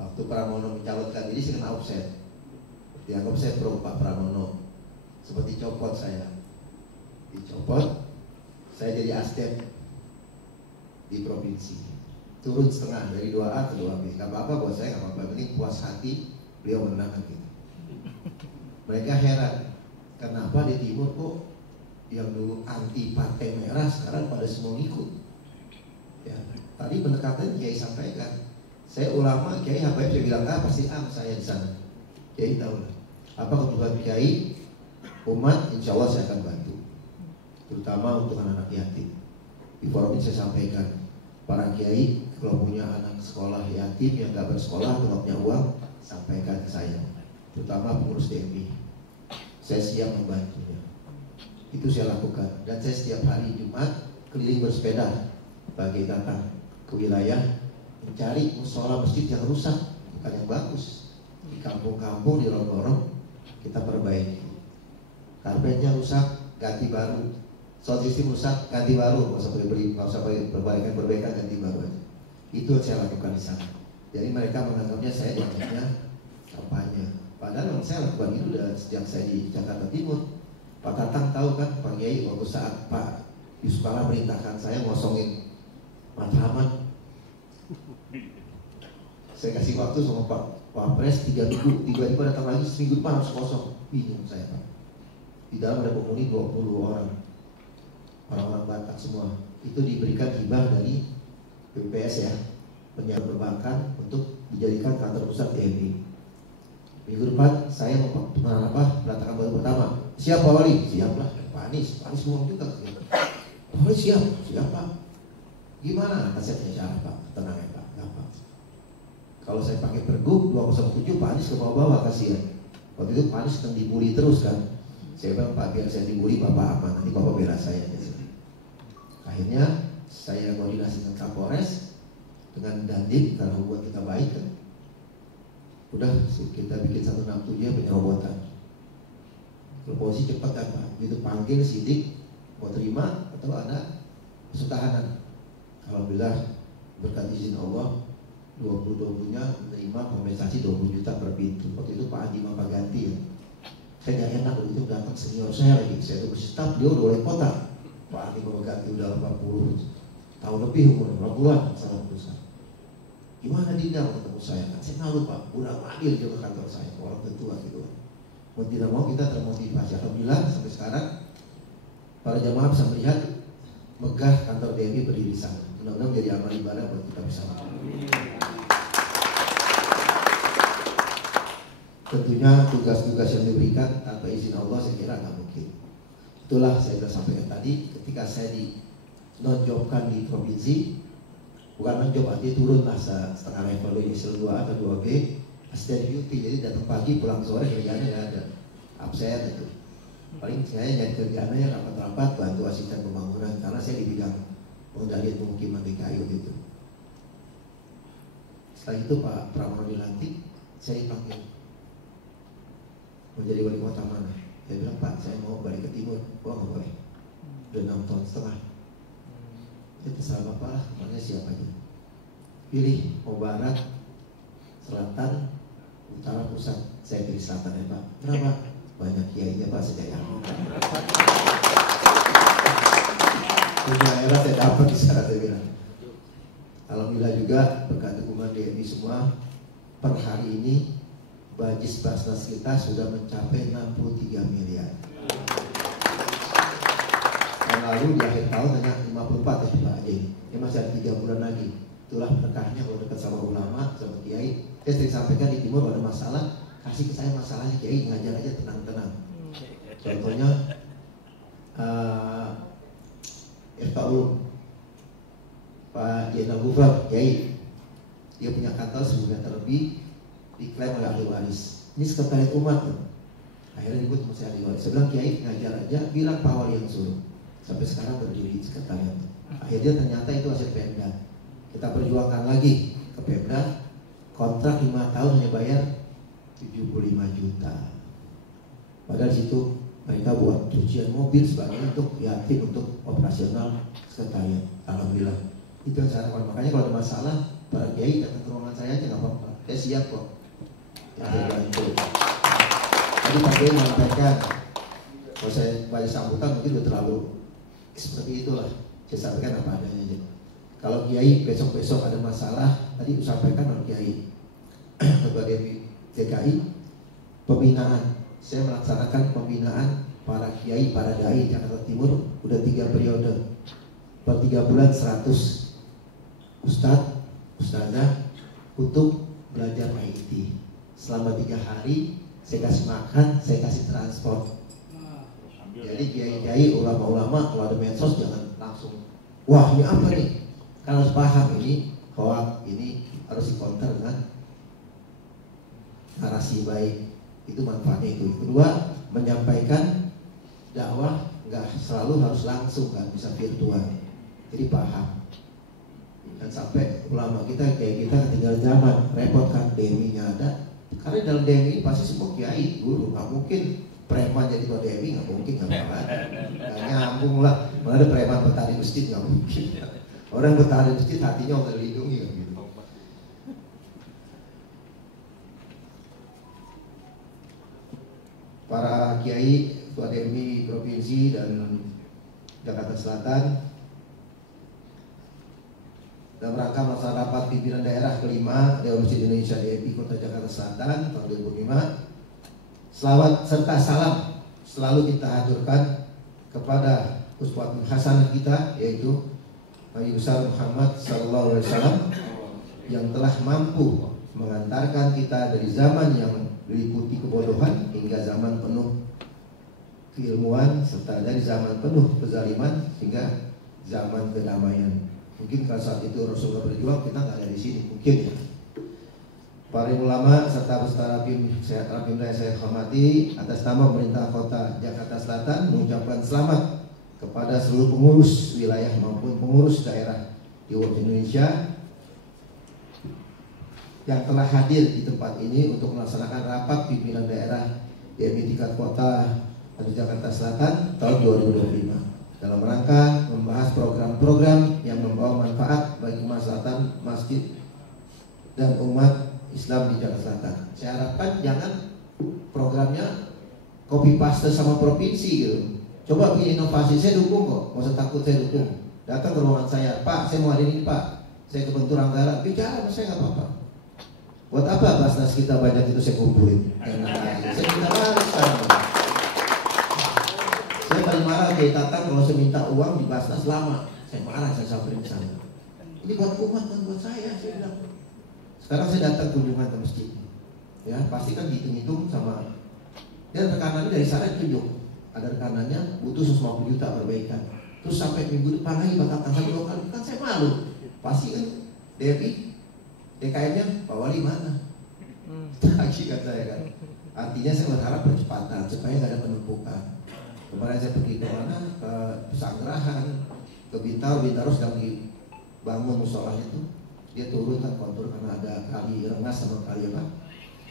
waktu Pramono mencalonkan diri, saya kena offset, dianggap saya pro Pak Pramono, seperti copot saya, dicopot, saya jadi asdem di provinsi, turun setengah dari 2A ke 2B. Gak apa-apa buat saya, gak apa-apa, penting puas hati beliau menang gitu. Mereka heran, kenapa di timur kok yang dulu anti partai merah sekarang pada semua ngikut ya. Tadi pendekatan Kiai sampaikan, saya ulama, Kiai Habaib, saya bilang pasti saya di sana. Kiai tahu apa kebutuhan Kiai, umat, insya Allah saya akan bantu, terutama untuk anak-anak yatim. Di forum ini saya sampaikan, para Kiai kalau punya anak sekolah yatim yang nggak bersekolah atau nggak punya uang, sampaikan ke saya, terutama pengurus DMI. Saya siap membantunya. Itu saya lakukan, dan saya setiap hari Jumat keliling bersepeda bagi datang ke wilayah mencari musola masjid yang rusak, bukan yang bagus. Di kampung-kampung, di lorong-lorong kita perbaiki. Karpetnya rusak, ganti baru. Sound system rusak, ganti baru. Nggak usah perbaikan, ganti baru aja. Itu yang saya lakukan di sana. Jadi mereka menganggapnya saya dianggapnya kampanye. Padahal yang saya lakukan itu sejak saya di Jakarta Timur. Pak Tatang tahu kan, Pak Kiai, waktu saat Pak Yusuf Kala perintahkan saya ngosongin Matraman, saya kasih waktu sama Pak Pres 3 minggu, tiba-tiba datang lagi seminggu depan harus kosong. Bingung saya Pak. Di dalam ada penghuni 20 orang, orang-orang Batak semua. Itu diberikan hibah dari BPS ya, penyedia perbankan untuk dijadikan kantor pusat TNI. Minggu depan saya mendatangkan baru pertama. Siap Pak Wali? Siap lah. Pak Anies ngomong juga. Pak Wali siap Pak. Gimana? Saya tanya cara Pak, tenang ya Pak, gampang. Kalau saya pakai pergub 207, Pak Anies ke bawah-bawah, kasihan. Waktu itu Pak Anies sedang dibully terus kan. Saya bilang, Pak, biar saya dibully Bapak aman, nanti Bapak bela saya. Akhirnya saya koordinasi dengan Kapolres, dengan Dandim, karena hubungan kita baik kan. Udah kita bikin 167 penyerobotan. Kalau polisi cepat apa? Itu panggil sidik, mau terima atau ada tahanan. Alhamdulillah berkat izin Allah 2020-nya menerima kompensasi 20 juta per pintu. Waktu itu Pak Adi Mampaganti ya. Saya gak enak waktu itu datang senior saya lagi. Saya tunggu staf, dia udah oleh kota. Pak Adi Mampaganti udah 40 tahun lebih umur, berapa bulan sama perusahaan. Gimana Dinda ketemu saya? Kan saya malu Pak, udah manggil dia ke kantor saya, orang tertua gitu. Mau tidak mau kita termotivasi. Alhamdulillah sampai sekarang para jamaah bisa melihat megah kantor DMI berdiri sana. Mudah-mudahan menjadi amal ibadah buat kita bersama. Tentunya tugas-tugas yang diberikan tanpa izin Allah saya kira nggak mungkin. Itulah saya sudah sampaikan tadi, ketika saya di provinsi, bukan non-job, artinya turun lah setengah level inisial 2 atau 2B, asisten duty, jadi datang pagi pulang sore kerjanya nggak ada, absen itu. Paling saya nyari kerjaannya rapat-rapat bantu asisten pembangunan, karena saya di bidang pengendalian pemukiman DKI gitu. Setelah itu Pak Pramono dilantik, saya dipanggil mau jadi wali kota mana? Saya bilang Pak, saya mau balik ke timur. Wah nggak boleh, udah 6 tahun setengah. Ya terserah Bapak lah, kemana siapa aja. Pilih mau barat, selatan, utara, pusat. Saya pilih selatan ya Pak. Kenapa? Banyak kiainya Pak, saya yakin. Punya era saya dapat di sana, saya bilang. Alhamdulillah juga berkat dukungan DMI semua, per hari ini Bajis Basnas kita sudah mencapai 63 miliar. Yang lalu di akhir tahun hanya 54 ya Pak Haji. Ini masih ada 3 bulan lagi. Itulah berkahnya kalau dekat sama ulama, sama kiai. Saya sering sampaikan di timur ada masalah, kasih ke saya masalahnya kiai, ngajar aja tenang-tenang. Contohnya FKU Pak Jenderal Gufar kiai, dia punya kantor 1000 meter lebih, diklaim oleh ahli waris. Ini sekretariat umat tuh. Akhirnya disebut sama saya ahli waris. Saya bilang kiai ngajar aja, bilang Pak Wali yang suruh. Sampai sekarang berdiri sekretariat. Akhirnya ternyata itu hasil Pemda. Kita perjuangkan lagi ke Pemda. Kontrak 5 tahun hanya bayar 75 juta. Padahal situ mereka buat cucian mobil sebagainya untuk yatim, untuk operasional sekretariat. Alhamdulillah. Itu yang saya lakukan. Makanya kalau ada masalah, para kiai datang ke ruangan saya aja nggak apa-apa. Saya siap kok. Tadi Pak Kiai menyampaikan, kalau saya baca sambutan mungkin udah terlalu seperti itulah. Saya sampaikan apa adanya aja. Kalau Kiai besok-besok ada masalah, tadi sampaikan oleh Kiai Ketua DKI, pembinaan. Saya melaksanakan pembinaan para Kiai, para Dai Jakarta Timur udah 3 periode. Per 3 bulan 100 Ustadz, Ustazah untuk belajar IT. Selama 3 hari saya kasih makan, saya kasih transport. Jadi kiai-kiai, ulama-ulama kalau ada medsos jangan langsung, wah ini apa nih? Kan harus paham ini hoax, ini harus dikonter dengan narasi baik. Itu manfaatnya itu. Kedua, menyampaikan dakwah nggak selalu harus langsung, kan bisa virtual. Jadi paham. Dan sampai ulama kita kayak kita ketinggalan zaman, repot kan, DMI-nya ada. Karena dalam DMI pasti semua kiai, guru, nggak mungkin preman jadi ketua DMI, nggak mungkin, nggak nyambung lah. Mana ada preman petani masjid, nggak mungkin. Orang petani masjid hatinya udah dilindungi kan gitu. Para kiai, ketua DMI provinsi dan Jakarta Selatan, dalam rangka melaksanakan rapat pimpinan daerah kelima Dewan Masjid Indonesia DMI Kota Jakarta Selatan tahun 2005, selawat serta salam selalu kita haturkan kepada uswatun hasanah kita, yaitu Nabi besar Muhammad SAW yang telah mampu mengantarkan kita dari zaman yang diliputi kebodohan hingga zaman penuh keilmuan, serta dari zaman penuh kezaliman hingga zaman kedamaian. Mungkin kalau saat itu Rasulullah berjuang, kita nggak ada di sini, mungkin ya. Para ulama serta peserta rapim saya hormati, atas nama pemerintah Kota Jakarta Selatan mengucapkan selamat kepada seluruh pengurus wilayah maupun pengurus daerah di Indonesia yang telah hadir di tempat ini untuk melaksanakan rapat pimpinan daerah DMI tingkat kota di Jakarta Selatan tahun 2025 dalam rangka membahas program-program yang membawa manfaat bagi kemaslahatan masjid dan umat Islam di Jakarta Selatan. Saya harapkan jangan programnya copy paste sama provinsi gitu. Coba bikin inovasi, saya dukung kok, nggak usah takut, saya dukung. Datang ke ruangan saya, Pak, saya mau hari ini Pak, saya kebentur anggaran, bicara sama saya nggak apa-apa. Buat apa basnas kita banyak itu saya kumpulin? Saya minta marah sekarang. Saya paling marah kayak Tatang kalau saya minta uang di basnas lama, saya marah, saya samperin ke sana. Ini buat umat, buat saya bilang. Sekarang saya datang kunjungan ke masjid, ya pasti kan dihitung-hitung sama. Dan rekanannya dari sana tunjuk. Ada rekanannya butuh 150 juta perbaikan. Terus sampai minggu depan lagi bakal tanggal 2 kali. Kan saya malu. Pasti kan DMI, DKM-nya Pak Wali mana? Lagi kan saya kan. Artinya saya berharap percepatan supaya nggak ada penumpukan. Kemarin saya pergi ke mana? Ke Pesanggerahan, ke Bintaro sedang dibangun musola itu. Dia turun kan kontur karena ada kali Rengas sama kali apa?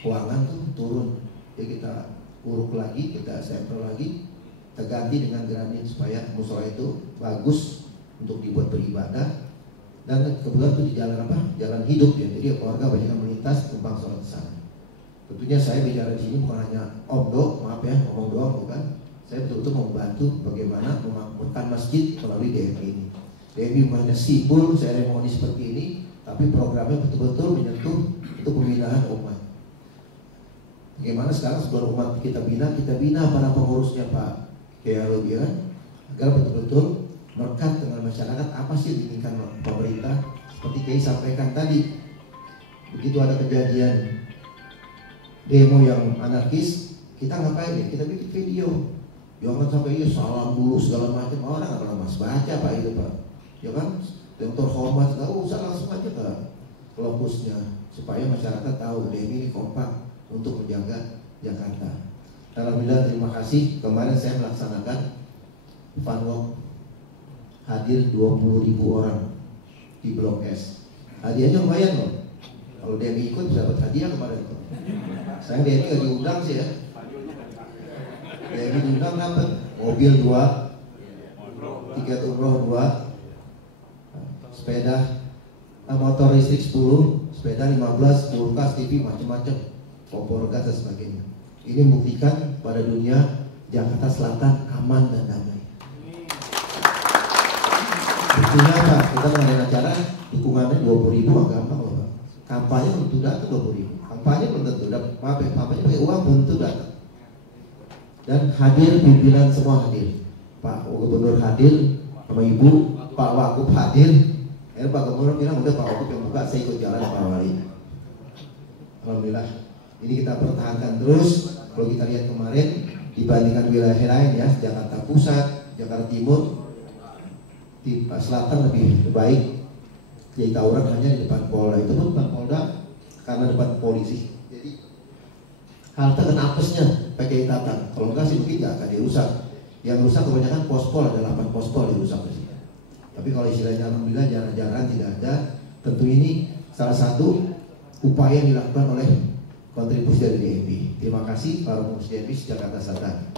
Kuangan tuh turun. Jadi kita uruk lagi, kita stempel lagi, kita ganti dengan granit supaya musola itu bagus untuk dibuat beribadah. Dan kebetulan itu di jalan apa? Jalan hidup ya. Jadi keluarga banyak yang melintas tumpang sholat di sana. Tentunya saya bicara di sini bukan hanya omdo, maaf ya, ngomong doang bukan. Saya betul-betul membantu bagaimana memakmurkan masjid melalui DMI ini. DMI bukan hanya simbol seremoni seperti ini, tapi programnya betul-betul menyentuh untuk pembinaan umat. Bagaimana sekarang sebelum umat kita bina para pengurusnya Pak Kiai ya, agar betul-betul merekat dengan masyarakat apa sih yang diinginkan pemerintah. Seperti Kiai sampaikan tadi, begitu ada kejadian demo yang anarkis, kita ngapain ya? Kita bikin video. Jangan sampai iya salam dulu segala macam, orang nggak pernah mas baca Pak itu Pak, ya kan? Yang terhormat, nggak usah langsung aja ke lokusnya supaya masyarakat tahu DMI ini kompak untuk menjaga Jakarta. Alhamdulillah, terima kasih. Kemarin saya melaksanakan fun walk, hadir 20.000 orang di Blok S. Hadiahnya lumayan loh. Kalau DMI ikut bisa dapat hadiah kemarin. Sayang DMI nggak diundang sih ya. DMI diundang dapat mobil 2, tiket umroh 2, sepeda motor listrik 10, sepeda 15, kulkas, TV, macam-macam, kompor gas dan sebagainya. Ini membuktikan pada dunia Jakarta Selatan aman dan damai. Buktinya apa? Kita mengadakan acara, dukungannya 20.000, gampang loh Pak. Kampanye belum tentu datang 20.000. Kampanye belum tentu datang, kampanye pakai uang belum tentu datang. Dan hadir pimpinan semua hadir. Pak Gubernur hadir, sama Ibu, Pak Wagub hadir, Akhirnya Pak Gubernur bilang udah Pak Wagub yang buka, saya ikut jalan Pak Wali. Alhamdulillah ini kita pertahankan terus. Kalau kita lihat kemarin dibandingkan wilayah lain ya, Jakarta Pusat, Jakarta Timur, di Selatan lebih baik. Jadi tawuran hanya di depan Polda, itu pun depan Polda karena depan polisi. Jadi halte kena apesnya pakai tatang. Kalau enggak sih mungkin nggak akan dirusak. Yang rusak kebanyakan pospol, ada 8 pospol dirusak. Tapi kalau istilahnya alhamdulillah jarang-jarang tidak ada. Tentu ini salah satu upaya yang dilakukan oleh kontribusi dari DMI. Terima kasih para pengurus DMI Jakarta Selatan.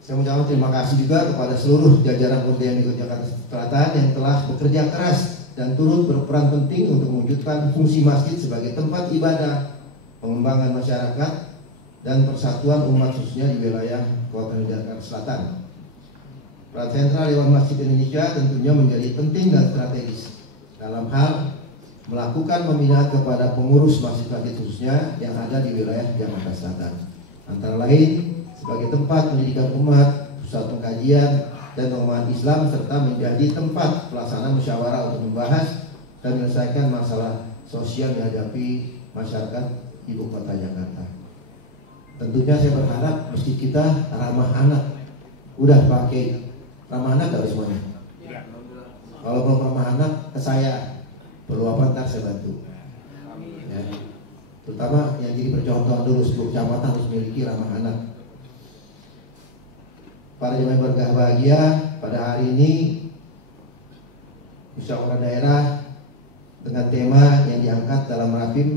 Saya mengucapkan terima kasih juga kepada seluruh jajaran pengurus DMI Jakarta Selatan yang telah bekerja keras dan turut berperan penting untuk mewujudkan fungsi masjid sebagai tempat ibadah, pengembangan masyarakat, dan persatuan umat khususnya di wilayah Kota Jakarta Selatan. Peran sentral Dewan Masjid Indonesia tentunya menjadi penting dan strategis dalam hal melakukan pembinaan kepada pengurus masjid-masjid khususnya yang ada di wilayah Jakarta Selatan. Antara lain sebagai tempat pendidikan umat, pusat pengkajian dan pengembangan Islam, serta menjadi tempat pelaksanaan musyawarah untuk membahas dan menyelesaikan masalah sosial dihadapi masyarakat ibu kota Jakarta. Tentunya saya berharap masjid kita ramah anak. Udah pakai ramah anak gak semuanya? Kalau belum ramah anak ke saya, perlu apa ntar saya bantu. Ya. Terutama yang jadi percontohan dulu, seluruh kecamatan harus memiliki ramah anak. Para jemaah berbahagia, pada hari ini musyawarah daerah dengan tema yang diangkat dalam Rapim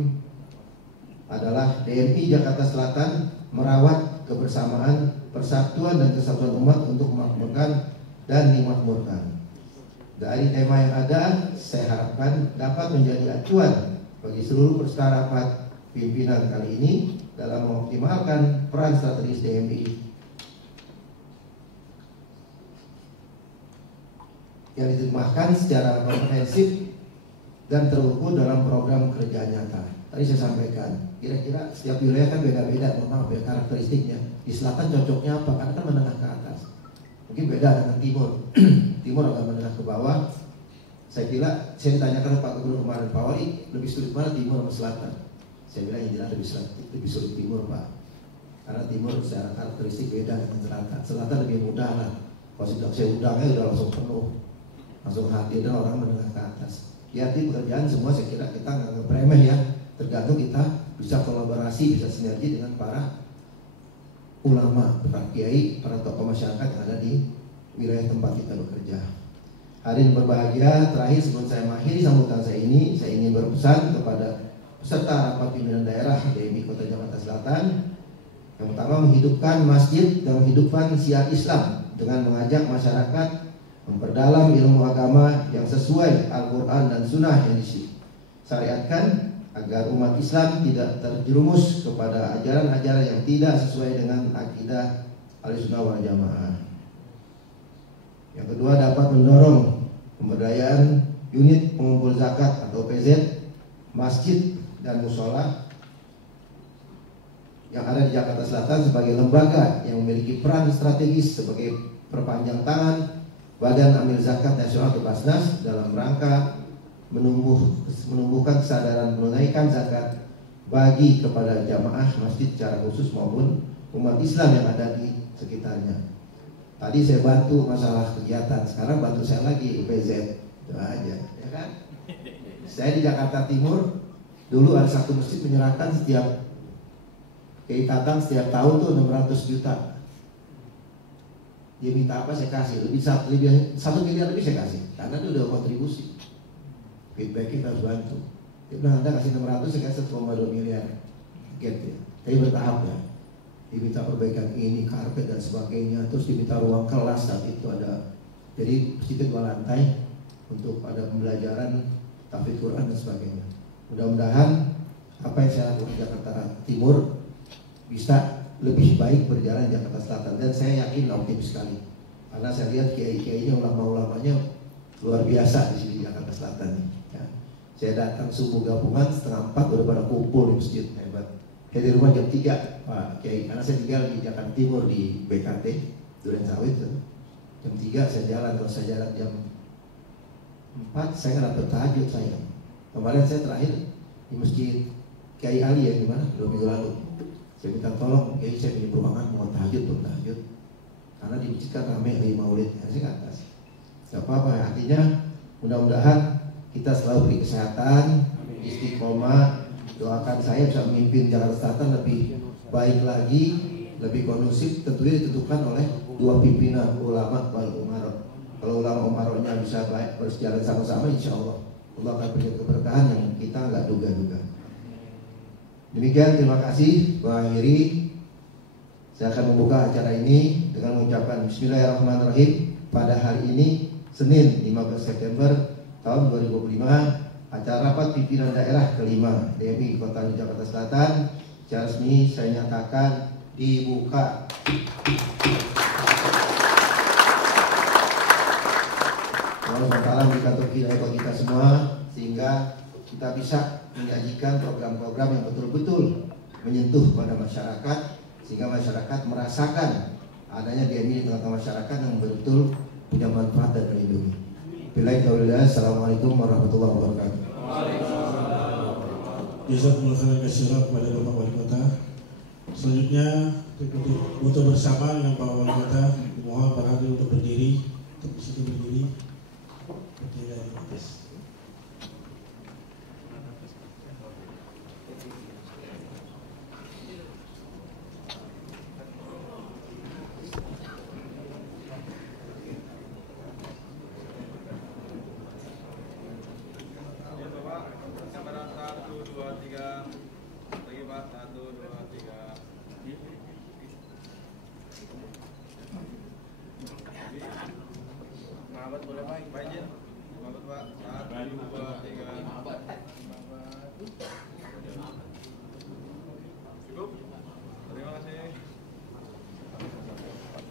adalah DMI Jakarta Selatan merawat kebersamaan, persatuan dan kesatuan umat untuk memakmurkan dan dimakmurkan. Dari tema yang ada, saya harapkan dapat menjadi acuan bagi seluruh peserta rapat pimpinan kali ini dalam mengoptimalkan peran strategis DMI yang diterjemahkan secara komprehensif dan terukur dalam program kerja nyata. Tadi saya sampaikan, kira-kira setiap wilayah kan beda-beda, memang beda karakteristiknya. Di selatan cocoknya apa? Karena kan menengah ke atas. Mungkin beda dengan timur. Timur agak menengah ke bawah. Saya ditanyakan Pak Gubernur kemarin, Pak Wali lebih sulit mana timur atau selatan? Saya bilang yang jelas lebih sulit timur Pak. Karena timur secara karakteristik beda dengan selatan. Selatan lebih mudah lah. Kalau sudah saya undangnya udah langsung penuh, langsung hadir dan orang menengah ke atas. Ya di pekerjaan semua saya kira kita nggak ngepremeh ya. Tergantung kita bisa kolaborasi, bisa sinergi dengan para ulama, para kiai, para tokoh masyarakat yang ada di wilayah tempat kita bekerja. Hari ini berbahagia, terakhir sebelum saya mengakhiri sambutan saya ingin berpesan kepada peserta rapat pimpinan daerah DMI Kota Jakarta Selatan. Yang pertama, menghidupkan masjid dan menghidupkan syiar Islam dengan mengajak masyarakat memperdalam ilmu agama yang sesuai Al-Quran dan Sunnah yang disyariatkan, agar umat Islam tidak terjerumus kepada ajaran-ajaran yang tidak sesuai dengan akidah Ahlussunnah wal Jamaah. Yang kedua, dapat mendorong pemberdayaan unit pengumpul zakat atau PZ, masjid dan mushola yang ada di Jakarta Selatan sebagai lembaga yang memiliki peran strategis sebagai perpanjang tangan Badan Amil Zakat Nasional atau Basnas dalam rangka menumbuhkan kesadaran menunaikan zakat bagi kepada jamaah masjid secara khusus maupun umat Islam yang ada di sekitarnya. Tadi saya bantu masalah kegiatan, sekarang bantu saya lagi PZ, itu aja, ya kan? Saya di Jakarta Timur dulu ada satu masjid menyerahkan setiap keikatan setiap tahun tuh 600 juta. Dia minta apa saya kasih, lebih 1 miliar lebih saya kasih, karena itu udah kontribusi. Feedback kita harus bantu. Dia bilang Anda kasih 600, saya kasih 1,2 miliar. Gitu ya. Tapi bertahap ya. Diminta perbaikan ini, karpet dan sebagainya. Terus diminta ruang kelas saat itu ada. Jadi masjid 2 lantai untuk ada pembelajaran tahfidz Quran dan sebagainya. Mudah-mudahan apa yang saya lakukan di Jakarta Timur bisa lebih baik berjalan di Jakarta Selatan. Dan saya yakin optimis sekali. Karena saya lihat kiai-kiainya, ulama-ulamanya luar biasa di sini di Jakarta Selatan. Ya. Saya datang subuh gabungan 3:30 udah pada kumpul di masjid, hebat. Saya di rumah jam 3 Pak Kiai, karena saya tinggal di Jakarta Timur di BKT Duren Sawit. Jam 3 saya jalan, kalau saya jalan jam 4 saya nggak bertahajud saya. Kemarin saya terakhir di masjid Kiai Ali ya gimana 2 minggu lalu. Saya minta tolong, Kiai saya punya ruangan mau tahajud bertahajud. Karena di masjid kan ramai dari maulid, saya ke atas. Gak apa-apa, artinya mudah-mudahan kita selalu beri kesehatan, istiqomah. Doakan saya bisa memimpin Jakarta Selatan lebih baik lagi, lebih kondusif. Tentunya ditentukan oleh 2 pimpinan ulama wal umaro. Kalau ulama umaronya bisa baik berjalan sama-sama, insya Allah Allah akan berikan keberkahan yang kita nggak duga-duga. Demikian, terima kasih. Mengakhiri, saya akan membuka acara ini dengan mengucapkan Bismillahirrahmanirrahim. Pada hari ini Senin 15 September tahun 2025, acara rapat pimpinan daerah kelima DMI Kota Jakarta Selatan secara resmi saya nyatakan dibuka. Allah SWT memberikan taufik kepada kita semua sehingga kita bisa menyajikan program-program yang betul-betul menyentuh pada masyarakat sehingga masyarakat merasakan adanya DMI di tengah-tengah masyarakat yang betul punya manfaat dan melindungi. Assalamualaikum warahmatullahi wabarakatuh. Jazakumullah khairan katsiran kepada Bapak Wali Kota. Selanjutnya foto bersama dengan Pak Wali Kota. Mohon para hadirin untuk berdiri, untuk disitu berdiri. Berdiri di atas.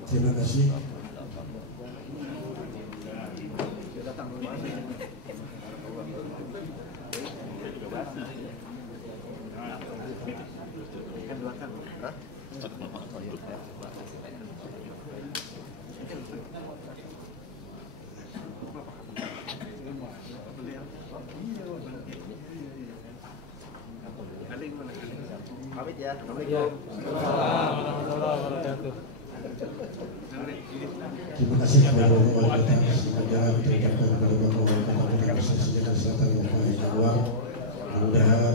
Terima kasih. Pamit ya. Assalamualaikum. Terima kasih kepada Bapak Wali Kota. Sepanjang diucapkan kepada Bapak Wali Kota Jakarta Selatan Bapak Januar. Mudah-mudahan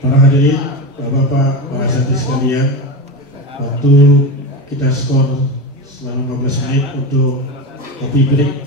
para hadirin, Bapak-bapak, para santri sekalian, waktu kita skor selama 15 menit untuk kopi break